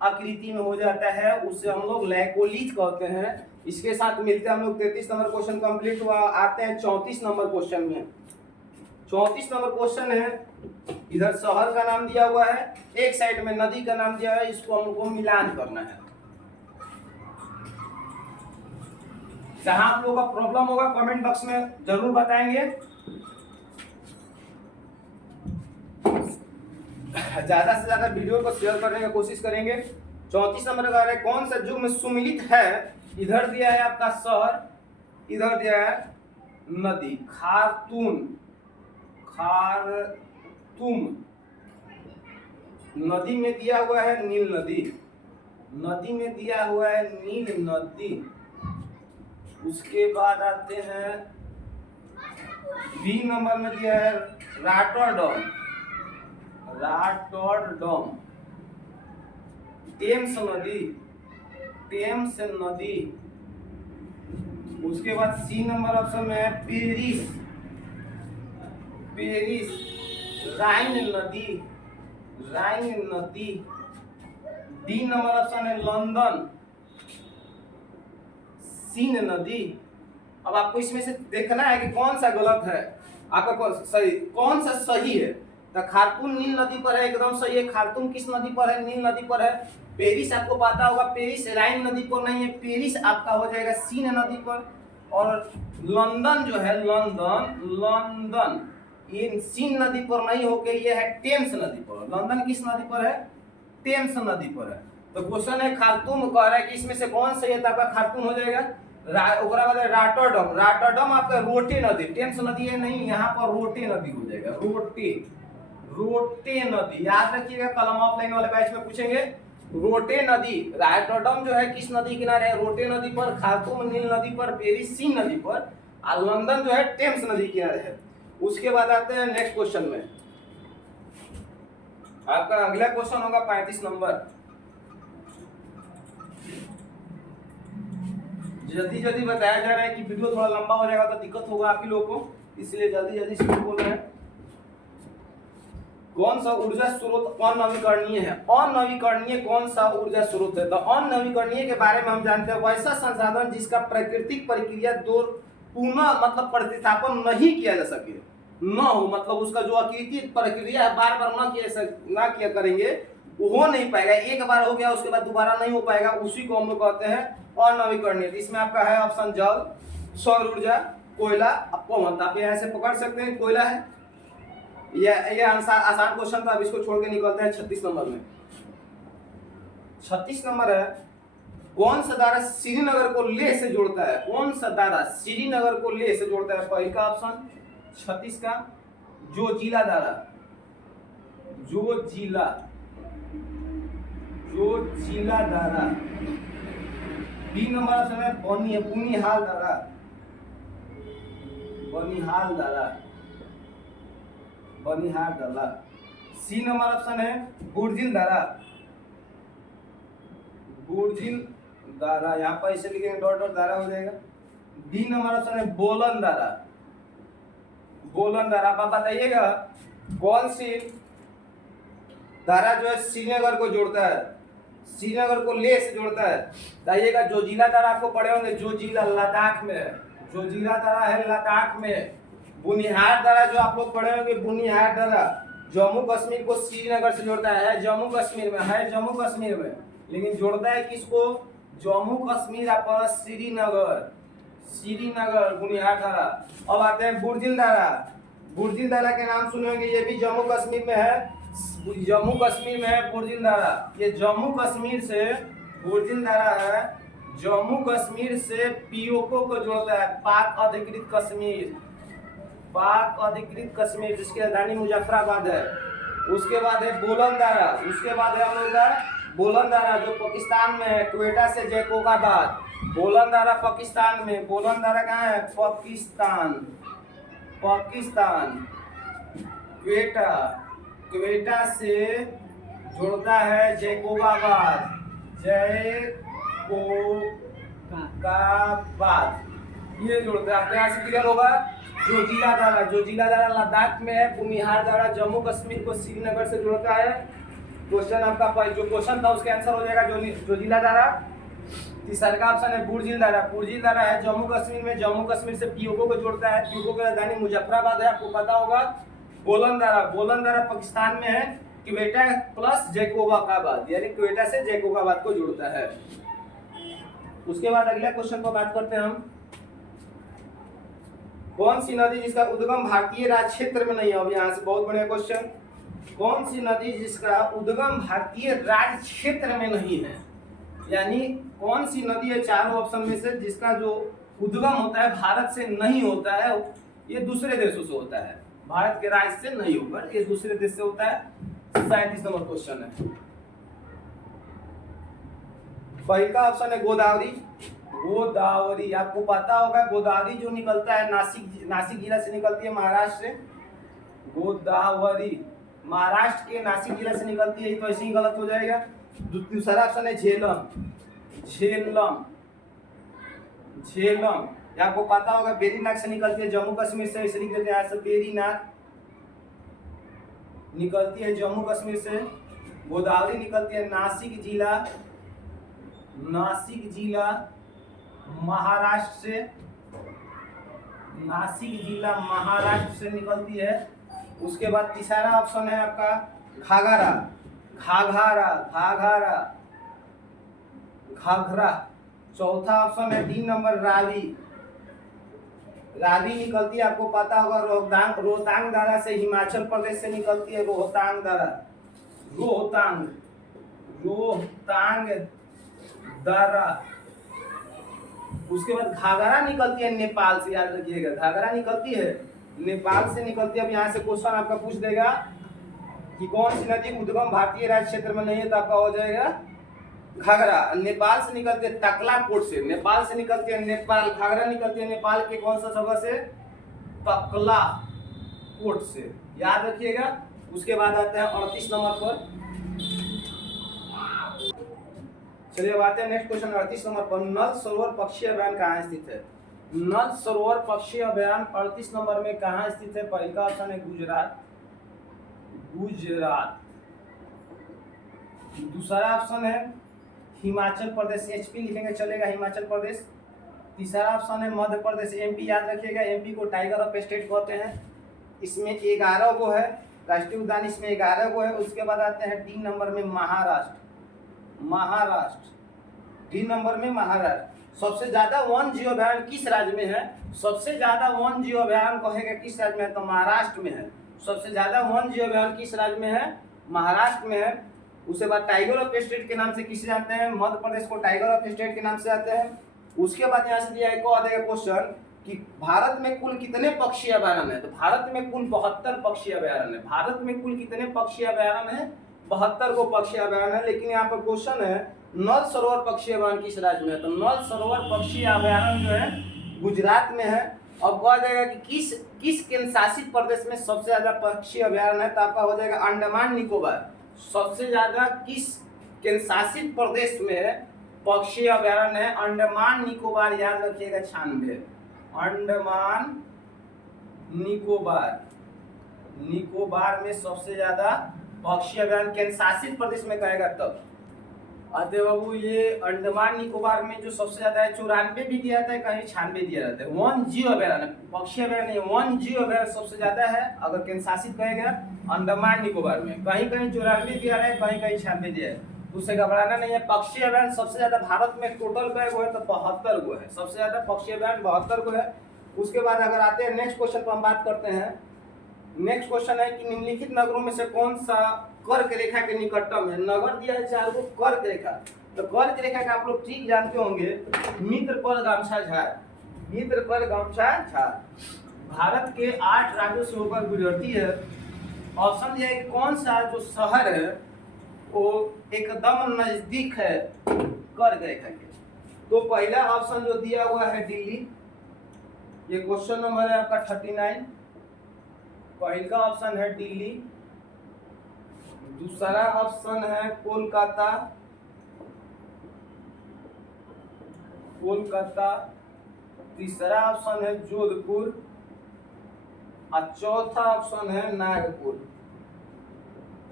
आकृति में हो जाता है उसे हम लोग लैकोलिथ कहते हैं। इसके साथ मिलते हैं हम लोग 33 नंबर क्वेश्चन कंप्लीट हुआ। आते हैं 34 नंबर क्वेश्चन में। 34 नंबर क्वेश्चन है, इधर शहर का नाम दिया हुआ है, एक साइड में नदी का नाम दिया है, इसको हमको मिलान करना है। जहां आप लोगों का प्रॉब्लम होगा कमेंट बॉक्स में जरूर बताएंगे। ज्यादा से ज्यादा वीडियो को शेयर करने की कोशिश करेंगे। 34 नंबर का है, कौन सा युग में सुमिलित है? इधर दिया है आपका शहर, इधर दिया है नदी, खार्तूम। नदी में दिया हुआ है नील नदी, उसके बाद आते हैं बी नंबर में दिया है रॉटरडम, टेम्स नदी। उसके बाद सी नंबर ऑप्शन में है पेरिस, राइन नदी। डी नंबर ऑप्शन है लंदन, सीन नदी। अब आपको इसमें से देखना है कि कौन सा गलत है, आपका कौन सा सही है। तो खार्तूम नील नदी पर है, एकदम सही है। खार्तूम किस नदी पर है? नील नदी पर है। पेरिस आपको पता होगा, पेरिस राइन नदी पर नहीं है, पेरिस आपका हो जाएगा सीन नदी पर। और लंदन जो है, लंदन ये सीन नदी पर नहीं होके ये है टेम्स नदी पर। लंदन किस नदी पर है? टेम्स नदी पर है। तो क्वेश्चन है खार्तूम कह रहा है कि इसमें से कौन सही है? तो आपका खार्तूम हो जाएगा। रॉटरडम आपका रोटे नदी, टेम्स नदी है नहीं, यहाँ पर रोटे नदी हो जाएगा, रोटे नदी। याद रखिएगा, कलम ऑफलाइन वाले बैच में पूछेंगे। रोटे नदी, रॉटरडम जो है किस नदी किनारे है? रोटे नदी पर। खार्तूम नील नदी पर, पेरिस सीन नदी पर। और लंदन जो है टेम्स नदी किनारे है। उसके बाद आते हैं नेक्स्ट क्वेश्चन में। आपका अगला क्वेश्चन होगा 35 नंबर। जल्दी जल्दी बताया जा रहा है कि वीडियो थोड़ा लंबा हो जाएगा तो दिक्कत होगा आप ही लोगों को, इसलिए जल्दी जल्दी स्पीड बोल रहे हैं। कौन सा ऊर्जा स्रोत अननवीकरणीय है? अननवीकरणीय कौन सा ऊर्जा स्रोत है? तो अननवीकरणीय के बारे में हम जानते हैं वैसा संसाधन जिसका प्राकृतिक प्रक्रिया दो पुनः मतलब प्रतिस्थापन नहीं किया जा सके, न हो, मतलब उसका जो आकृति प्रक्रिया है बार बार ना किया करेंगे, वो हो नहीं पाएगा। एक बार हो गया उसके बाद दोबारा नहीं हो पाएगा, उसी को हम लोग कहते हैं अननवीकरणीय। इसमें आपका है ऑप्शन जल, सौर ऊर्जा, कोयला, पवन। आप यहाँ से पकड़ सकते हैं कोयला है। ये आसान क्वेश्चन था, अब इसको छोड़ के निकलते हैं 36 नंबर में। 36 नंबर है, कौन सा धारा श्रीनगर को लेह से जोड़ता है? कौन सा धारा श्रीनगर को लेह से जोड़ता है? पहला ऑप्शन 36 का जोजिला धारा, जोजिला धारा। बी नंबर ऑप्शन है बनिहाल धारा, बनिहाल धारा। सी नंबर ऑप्शन है बुर्जिल धारा, यहाँ पर इसे लिखेंगे डॉट डॉट धारा हो जाएगा। डी नंबर ऑप्शन है बोलन धारा, आप बताइएगा कौन सी धारा जो है श्रीनगर को जोड़ता है, श्रीनगर को लेह से जोड़ता है? बताइएगा। जोजिला धारा आपको पढ़े होंगे, जोजिला लद्दाख में है, जोजिला धारा है लद्दाख में। बुनिहार धारा जो आप लोग पढ़े होंगे, बुनिहार धारा जम्मू कश्मीर को श्रीनगर से जोड़ता है, जम्मू कश्मीर में, लेकिन जोड़ता है किसको? जम्मू कश्मीर और श्रीनगर, बुनिहार धारा। अब आते हैं बुर्जिल धारा। बुर्जिल धारा के नाम सुने होंगे, ये भी जम्मू कश्मीर में है, बुर्जिल धारा। ये जम्मू कश्मीर से बुर्जिल धारा है, जम्मू कश्मीर से पीओके को जोड़ता है, पाक अधिकृत कश्मीर जिसकी राजधानी मुजफ्फराबाद है। उसके बाद है बोलन धारा, उसके बाद है हम लोग का बोलन धारा जो पाकिस्तान में है, क्वेटा से जैकोबाबाद। बोलन धारा पाकिस्तान में, बोलन धारा कहाँ है? पाकिस्तान। क्वेटा से जोड़ता है जैकोबाबाद, ये जोड़ता है। आपके यहाँ से क्लियर होगा। जोजिला धारा लद्दाख में है, बुनिहार धारा जम्मू कश्मीर को श्रीनगर से जोड़ता है। क्वेश्चन आपका जो क्वेश्चन था उसका आंसर हो जाएगा जोजिला धारा। तीसरा का ऑप्शन है बुर्जिल धारा है जम्मू कश्मीर में, जम्मू कश्मीर से पीओके को जोड़ता है, पीओके की राजधानी मुजफ्फराबाद है, आपको पता होगा। बोलन धारा पाकिस्तान में है, क्वेटा प्लस जैकोबाबाद, यानी क्वेटा से जैकोबाबाद को जोड़ता है। उसके बाद अगला क्वेश्चन पर बात करते हैं हम। कौन सी नदी जिसका उद्गम भारतीय राज्य क्षेत्र में नहीं है? अब यहाँ से बहुत बढ़िया क्वेश्चन। कौन सी नदी जिसका उद्गम भारतीय राज्य क्षेत्र में नहीं है? यानी कौन सी नदी है चारों ऑप्शन में से जिसका जो उद्गम होता है भारत से नहीं होता है, ये दूसरे देशों से होता है, भारत के राज्य से नहीं होकर ये दूसरे देश से होता है। 37 नंबर क्वेश्चन है। पहला ऑप्शन है गोदावरी। आपको पता होगा गोदावरी जो निकलता है नासिक जिला से निकलती है, महाराष्ट्र से। गोदावरी महाराष्ट्र के नासिक जिला से निकलती है, तो ऐसे ही गलत हो जाएगा। दूसरा ऑप्शन है झेलम। आपको पता होगा बेरीनाग से निकलती है, जम्मू कश्मीर से, इसे लिख देते हैं बेरीनाग निकलती है जम्मू कश्मीर से। गोदावरी निकलती है नासिक जिला महाराष्ट्र से, नासिक जिला महाराष्ट्र से निकलती है। उसके बाद तीसरा ऑप्शन है आपका घाघरा। चौथा ऑप्शन है 3 नंबर रावी निकलती है, आपको पता होगा रोहतांग धारा से, हिमाचल प्रदेश से निकलती है रोहतांग धारा। उसके बाद घाघरा निकलती है नेपाल से, याद रखिएगा घाघरा निकलती है नेपाल से निकलती है। अब यहाँ से क्वेश्चन आपका पूछ देगा कि कौन सी नदी उद्गम भारतीय राज्य क्षेत्र में नहीं है, तो आपका हो जाएगा घाघरा नेपाल से निकलती है तकलाकोट से, नेपाल से निकलती है नेपाल, घाघरा निकलती है नेपाल के कौन सा जगह से, तकलाकोट से, याद रखिएगा। उसके बाद आते हैं 38 नंबर पर। चलिए अब आते हैं नेक्स्ट क्वेश्चन 38 नंबर पर। नल सरोवर पक्षी अभयारण्य कहाँ स्थित है? नल सरोवर पक्षी अभयारण्य 38 नंबर में कहाँ स्थित है? पहला ऑप्शन है गुजरात, गुजरात। दूसरा ऑप्शन है हिमाचल प्रदेश, एचपी लिखेंगे चलेगा, हिमाचल प्रदेश। तीसरा ऑप्शन है मध्य प्रदेश, एमपी, याद रखिएगा, एमपी को टाइगर ऑफ स्टेट कहते हैं। इसमें 11 गो है राष्ट्रीय उद्यान, इसमें 11 गो है। उसके बाद आते हैं डी नंबर में महाराष्ट्र, महाराष्ट्र, डी नंबर में महाराष्ट्र। सबसे ज्यादा वन जीव अभयारण्य किस राज्य में है? सबसे ज्यादा वन जीव अभयारण्य कहेगा किस राज्य में है? तो महाराष्ट्र में है। सबसे ज्यादा वन जीव अभयारण्य किस राज्य में है? महाराष्ट्र में है। उसके बाद टाइगर ऑफ स्टेट के नाम से किसे जानते हैं? मध्य प्रदेश को टाइगर ऑफ स्टेट के नाम से जानते हैं। उसके बाद यहाँ से दिया एक और देगा क्वेश्चन कि भारत में कुल कितने पक्षी अभयारण्य है? तो भारत में कुल 72 पक्षी अभयारण्य है। भारत में कुल कितने पक्षी अभयारण्य है? 72 को पक्षी अभयारण्य है। लेकिन यहाँ पर क्वेश्चन है नल सरोवर पक्षी अभयारण्य किस राज्य में है? तो नल सरोवर पक्षी अभयारण्य जो है गुजरात में है। अब कहा जाएगा कि किस केंद्र शासित प्रदेश में सबसे ज्यादा पक्षी अभयारण्य है? तो आपका हो जाएगा अंडमान निकोबार। सबसे ज्यादा किस केंद्र शासित प्रदेश में पक्षी अभयारण्य है? अंडमान निकोबार, याद रखिएगा 96, अंडमान निकोबार, निकोबार में सबसे ज्यादा पक्षी अभयारण्य केंद्र शासित प्रदेश में कहेगा तब। अरे बाबू ये अंडमान निकोबार में जो सबसे ज्यादा है 94 भी दिया जाता है, कहीं 96 दिया जाता है। वन जीव अभयारण्य, पक्षी अभयारण्य वन जीव अभयारण्य सबसे ज्यादा है अगर केंद्र शासित कहेगा अंडमान निकोबार में। कहीं कहीं 94 दिया है, कहीं कहीं 96 दिया है, उससे घबराना नहीं है। पक्षी अभयारण्य सबसे ज्यादा भारत में टोटल कई गो है? तो 72 गो है। सबसे ज्यादा पक्षी अभयारण्य 72 गो है। उसके बाद अगर आते हैं नेक्स्ट क्वेश्चन पर हम बात करते हैं। नेक्स्ट क्वेश्चन है कि निम्नलिखित नगरों में से कौन सा कर्क रेखा के निकटतम है? नगर दिया है 4 को, कर्क रेखा। तो कर्क रेखा का आप लोग ठीक जानते होंगे, मित्रपर गामछा झार, मित्रपर गामछा झार भारत के 8 राज्यों से होकर गुजरती है। ऑप्शन दिया है कि कौन सा जो शहर है वो एकदम नजदीक है कर्क रेखा के। तो पहला ऑप्शन जो दिया हुआ है दिल्ली, ये क्वेश्चन नंबर है आपका 39। पहला ऑप्शन है दिल्ली, दूसरा ऑप्शन है कोलकाता, कोलकाता, तीसरा ऑप्शन है जोधपुर और चौथा ऑप्शन है नागपुर।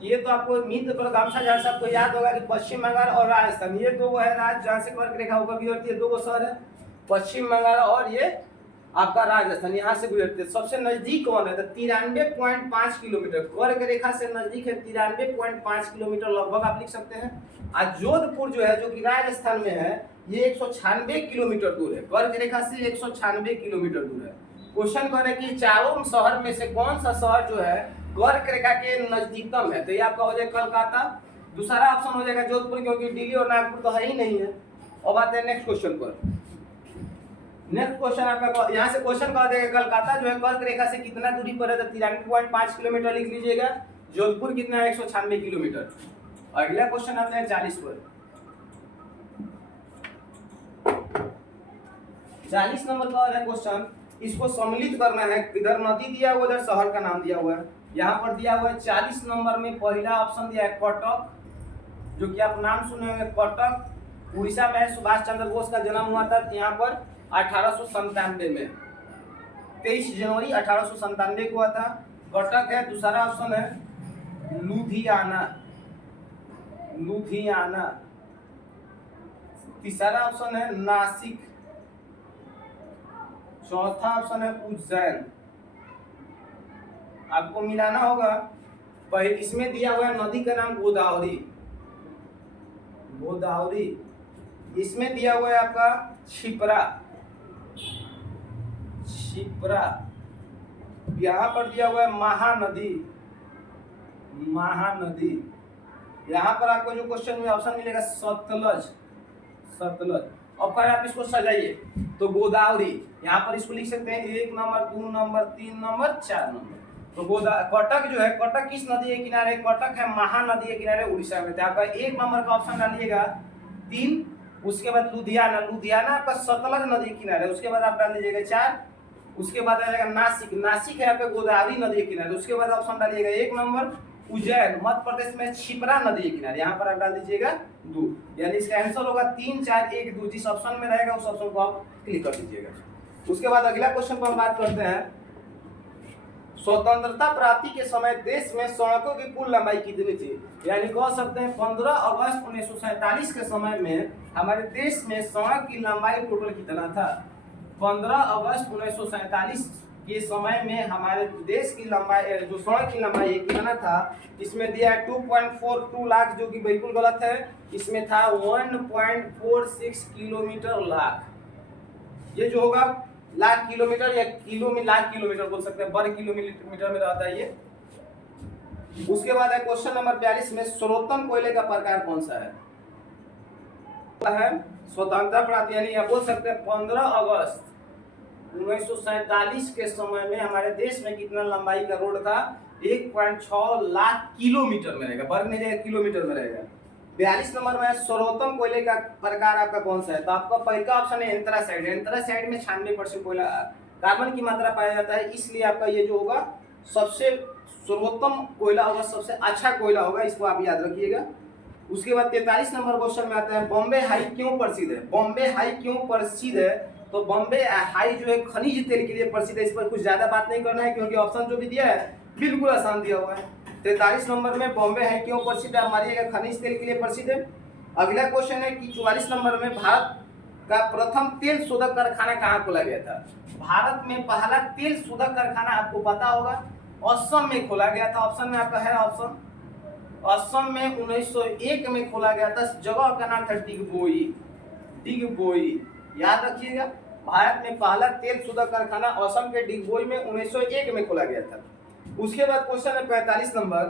ये तो आपको मित्र पर गामछा झार से आपको याद होगा कि पश्चिम बंगाल और राजस्थान ये दो है राज्य जहाँ से कर्क रेखा होकर गुजरती है। 2 शहर है, पश्चिम बंगाल और ये आपका राजस्थान, यहाँ से गुजरते हैं। सबसे नजदीक कौन है? तो 93.5 किलोमीटर कर्क रेखा से नजदीक है, 93.5 किलोमीटर लगभग आप लिख सकते हैं। और जोधपुर जो है जो कि राजस्थान में है ये 196 किलोमीटर दूर है, कर्क रेखा से 196 किलोमीटर दूर है। क्वेश्चन कर रहे कि चारों शहर में से कौन सा शहर जो है कर्क रेखा के नजदीकतम है? तो ये आपका हो जाएगा कलकत्ता। दूसरा ऑप्शन हो जाएगा जोधपुर, क्योंकि दिल्ली और नागपुर तो है ही नहीं है। अब आते हैं नेक्स्ट क्वेश्चन पर। नेक्स्ट क्वेश्चन आपका यहाँ से क्वेश्चन कह देगा कलकत्ता जो है कर्क रेखा से कितना दूरी पर है? तो 93.5 किलोमीटर लिख लीजिएगा। जोधपुर कितना है? 196 किलोमीटर। अगला क्वेश्चन आते हैं 40 पर। 40 नंबर का है क्वेश्चन, इसको सम्मिलित करना है। इधर नदी दिया हुआ, इधर शहर का नाम दिया हुआ है। यहाँ पर दिया हुआ है 40 नंबर में पहला ऑप्शन दिया है कटक, जो कि आप नाम सुने होंगे कटक। उड़ीसा में है, सुभाष चंद्र बोस का जन्म हुआ था यहाँ पर 1897 में, 23 जनवरी 1897 को हुआ था। कटक है। दूसरा ऑप्शन है लुधियाना, लुधियाना। तीसरा ऑप्शन है नासिक। चौथा ऑप्शन है उज्जैन। आपको मिलाना होगा। पहले इसमें दिया हुआ है नदी का नाम गोदावरी, गोदावरी। इसमें दिया हुआ है आपका छिपरा, छिपरा। यहाँ पर दिया हुआ है महानदी, महानदी। यहाँ पर आपको जो क्वेश्चन में ऑप्शन मिलेगा सतलज, सतलज। अब कहें आप इसको सजाइए तो गोदावरी, यहाँ पर इसको लिख सकते हैं 1 नंबर, 2 नंबर, 3 नंबर, 4 नंबर। तो कटक जो है, कटक किस नदी के किनारे? कटक है महानदी के किनारे उड़ीसा में। तो आपका 1 नंबर का ऑप्शन डालिएगा 3, उसके बाद लुधियाना, लुधियाना आपका सतलज नदी किनारे, उसके बाद आप डाल दीजिएगा 4, उसके बाद आ जाएगा नासिक, नासिक है यहाँ पे गोदावरी नदी के किनारे, उसके बाद ऑप्शन डालिएगा 1 नंबर उज्जैन मध्य प्रदेश में छिपरा नदी के किनारे, यहाँ पर आप डाल दीजिएगा 2, यानी इसका आंसर होगा 3, 4, 1, 2, जिस ऑप्शन में रहेगा उस ऑप्शन को आप क्लिक कर दीजिएगा। उसके बाद अगला क्वेश्चन पर हम बात करते हैं, स्वतंत्रता प्राप्ति के समय देश में सड़कों की कुल लंबाई कितनी थी, यानी कह सकते हैं 15 अगस्त 1947 के समय में हमारे देश में सड़क की लंबाई टोटल कितना था। 15 अगस्त 1947 के समय में हमारे देश की लंबाई, जो सड़क की लंबाई कितना था, इसमें दिया है 2.42 लाख, जो कि बिल्कुल गलत है। इसमें था 1.46 किलोमीटर लाख, ये जो होगा लाख किलोमीटर या किलो में लाख किलोमीटर बोल सकते हैं, वर्ग किलोमीटर में रहता है ये। उसके बाद है क्वेश्चन नंबर 42 में सर्वोत्तम कोयले का प्रकार कौन सा है? स्वतंत्रता प्राप्ति, यानी आप बोल सकते हैं 15 अगस्त 1947 के समय में हमारे देश में कितना लंबाई का रोड था, 1.6 लाख किलोमीटर में रहेगा, वर्ग नहीं रहेगा, किलोमीटर में रहेगा। 42 नंबर में सर्वोत्तम कोयले का प्रकार आपका कौन सा है? तो आपका पहला ऑप्शन है एंथ्रासाइड। एंथ्रासाइड में 96% कोयला कार्बन की मात्रा पाया जाता है, इसलिए आपका ये जो होगा सबसे सर्वोत्तम कोयला होगा, सबसे अच्छा कोयला होगा, इसको आप याद रखिएगा। उसके बाद 43 नंबर क्वेश्चन में आता है, बॉम्बे हाई क्यों प्रसिद्ध है? बॉम्बे हाई क्यों प्रसिद्ध है? तो बॉम्बे हाई जो है खनिज तेल के लिए प्रसिद्ध है, इस पर कुछ ज्यादा बात नहीं करना है, क्योंकि ऑप्शन जो भी दिया है बिल्कुल आसान दिया हुआ है। 43 नंबर में बॉम्बे हाई क्यों प्रसिद्ध है, मानिएगा खनिज तेल के लिए प्रसिद्ध है। अगला क्वेश्चन है कि 44 नंबर में भारत का प्रथम तेल शोधक कारखाना कहाँ खोला गया था? भारत में पहला तेल शोधक कारखाना आपको पता होगा असम में खोला गया था। ऑप्शन में आपका है ऑप्शन, असम में 1901 में खोला गया था, जगह का नाम था डिगबोई। डिगबोई याद रखिएगा, भारत में पहला तेल शोधक कारखाना असम के डिगबोई में 1901 में खोला गया था। उसके बाद क्वेश्चन है 45 नंबर,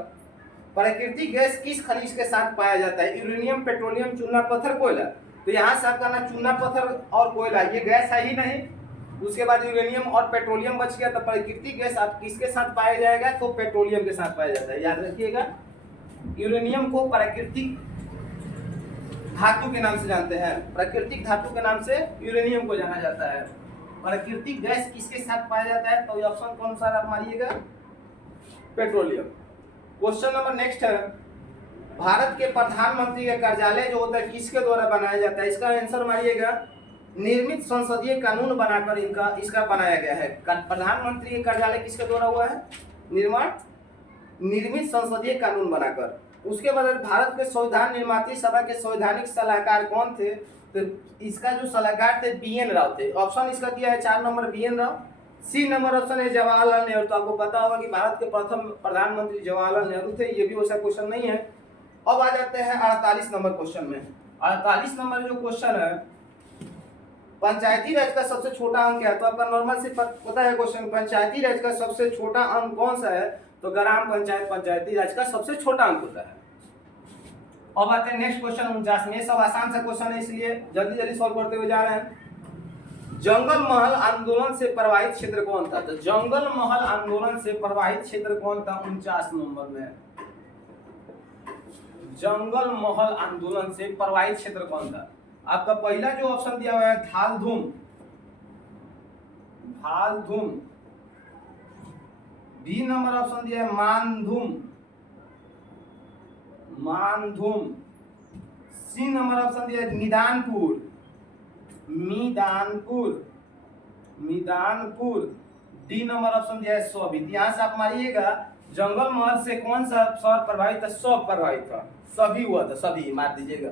प्राकृतिक गैस किस खनिज के साथ पाया जाता है? यूरेनियम, पेट्रोलियम, चूना पत्थर, कोयला। तो यहाँ से आपका ना चूना पत्थर और कोयला, ये गैस है ही नहीं। उसके बाद यूरेनियम और पेट्रोलियम बच गया, तो प्राकृतिक गैस आप किसके साथ पाया जाएगा? तो पेट्रोलियम के साथ पाया जाता है, याद रखिएगा। यूरेनियम को प्राकृतिक धातु के नाम से जानते हैं, प्राकृतिक धातु के नाम से यूरेनियम को जाना जाता है। प्राकृतिक गैस किसके साथ पाया जाता है? तो ऑप्शन कौन सा आप मारिएगा? पेट्रोलियम। क्वेश्चन नंबर नेक्स्ट है, भारत के प्रधानमंत्री का कार्यालय जो होता है किसके द्वारा बनाया जाता है? इसका आंसर मारिएगा, निर्मित संसदीय कानून बनाकर इसका बनाया गया है। प्रधानमंत्री का कार्यालय किसके द्वारा हुआ है? निर्मित संसदीय कानून बनाकर। उसके बाद भारत के संविधान निर्माती सभा के संवैधानिक सलाहकार कौन थे? तो इसका जो सलाहकार थे BN राव थे। ऑप्शन इसका दिया है 4 number BN Rao. C number option है जवाहरलाल नेहरू। तो आपको पता होगा कि भारत के प्रथम प्रधानमंत्री जवाहरलाल नेहरू थे, ये भी वैसा क्वेश्चन नहीं है। अब आ जाते हैं 48 नंबर क्वेश्चन में। 48 नंबर जो क्वेश्चन है, पंचायती राज का सबसे छोटा अंक क्या है? तो आपका नॉर्मल से पता है क्वेश्चन, पंचायती राज का सबसे छोटा अंक कौन सा है? तो ग्राम पंचायत पंचायती राज का सबसे छोटा अंक होता है। अब आते हैं नेक्स्ट क्वेश्चन 49 में। सब आसान सा क्वेश्चन है, इसलिए जल्दी जल्दी सॉल्व करते हुए जा रहे हैं। जंगल महल आंदोलन से प्रभावित क्षेत्र कौन था? तो जंगल महल आंदोलन से प्रभावित क्षेत्र कौन था? 49 नंबर में जंगल महल आंदोलन से प्रभावित क्षेत्र कौन था? आपका पहला जो ऑप्शन दिया हुआ है धालधूम, धालधूम। बी नंबर ऑप्शन दिया है मानधूम, मानधूम। सी नंबर ऑप्शन दिया है मिदानपुर, मीदानपुर, मीदानपुर। डी नंबर ऑप्शन दिया है सोभित। यहाँ से आप मारिएगा जंगल महल से कौन सा शहर प्रभावित था? सब प्रभावित था, सभी हुआ था, सभी मार दीजिएगा।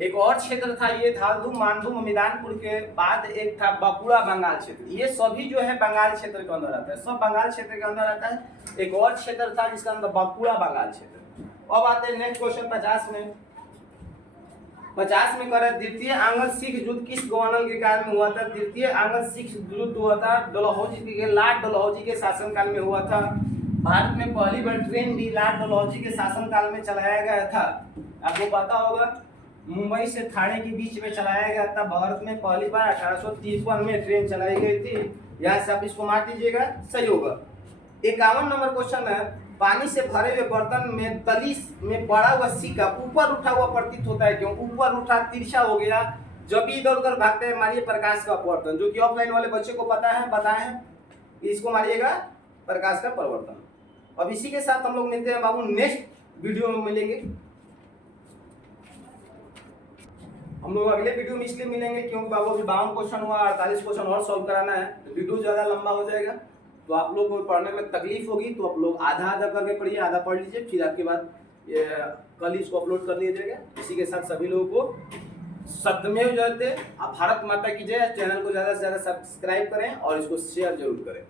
एक और क्षेत्र था ये धालधूम, मानधूम, मैदानपुर के बाद एक था बांकुड़ा बंगाल क्षेत्र। ये सभी जो है बंगाल क्षेत्र के अंदर आता है, सब बंगाल क्षेत्र के अंदर आता है। एक और क्षेत्र था जिसका अंदर बांकुड़ा बंगाल क्षेत्र। अब आते हैं नेक्स्ट क्वेश्चन 50 में। 50 में कर द्वितीय आंग्ल सिख युद्ध किस गवर्नर के काल में हुआ था? द्वितीय आंग्ल सिख युद्ध हुआ था डलहौजी के, लॉर्ड डलहौजी के शासनकाल में हुआ था। भारत में पहली बार ट्रेन भी लॉर्ड डलहौजी के शासनकाल में चलाया गया था। आपको पता होगा मुंबई से ठाणे के बीच में चलाया गया था। भारत में पहली बार 1853 में ट्रेन चलाई गई थी। यहाँ से आप इसको मार दीजिएगा, सही होगा। 51 नंबर क्वेश्चन है, पानी से भरे हुए बर्तन में तली में पड़ा हुआ सिक्का ऊपर उठा हुआ प्रतीत होता है क्यों? ऊपर उठा तिरछा हो गया, जब भी इधर उधर भागते हैं मारिए प्रकाश का अपवर्तन। जो कि ऑफलाइन वाले बच्चे को पता है बताएं, इसको मारिएगा प्रकाश का परिवर्तन। अब इसी के साथ हम लोग मिलते हैं बाबू नेक्स्ट वीडियो में मिलेंगे। हम लोग अगले वीडियो में इसलिए मिलेंगे क्योंकि बाबू अभी 52 क्वेश्चन हुआ, 48 क्वेश्चन और सॉल्व कराना है, तो वीडियो ज़्यादा लंबा हो जाएगा, तो आप लोग को पढ़ने में तकलीफ होगी। तो आप लोग आधा आधा करके पढ़िए, आधा पढ़ लीजिए, फिर आपके बाद कल इसको अपलोड कर दिया जाएगा। इसी के साथ सभी लोगों को सत्यमेव जयते, भारत माता की जय। चैनल को ज़्यादा से ज़्यादा सब्सक्राइब करें और इसको शेयर जरूर करें।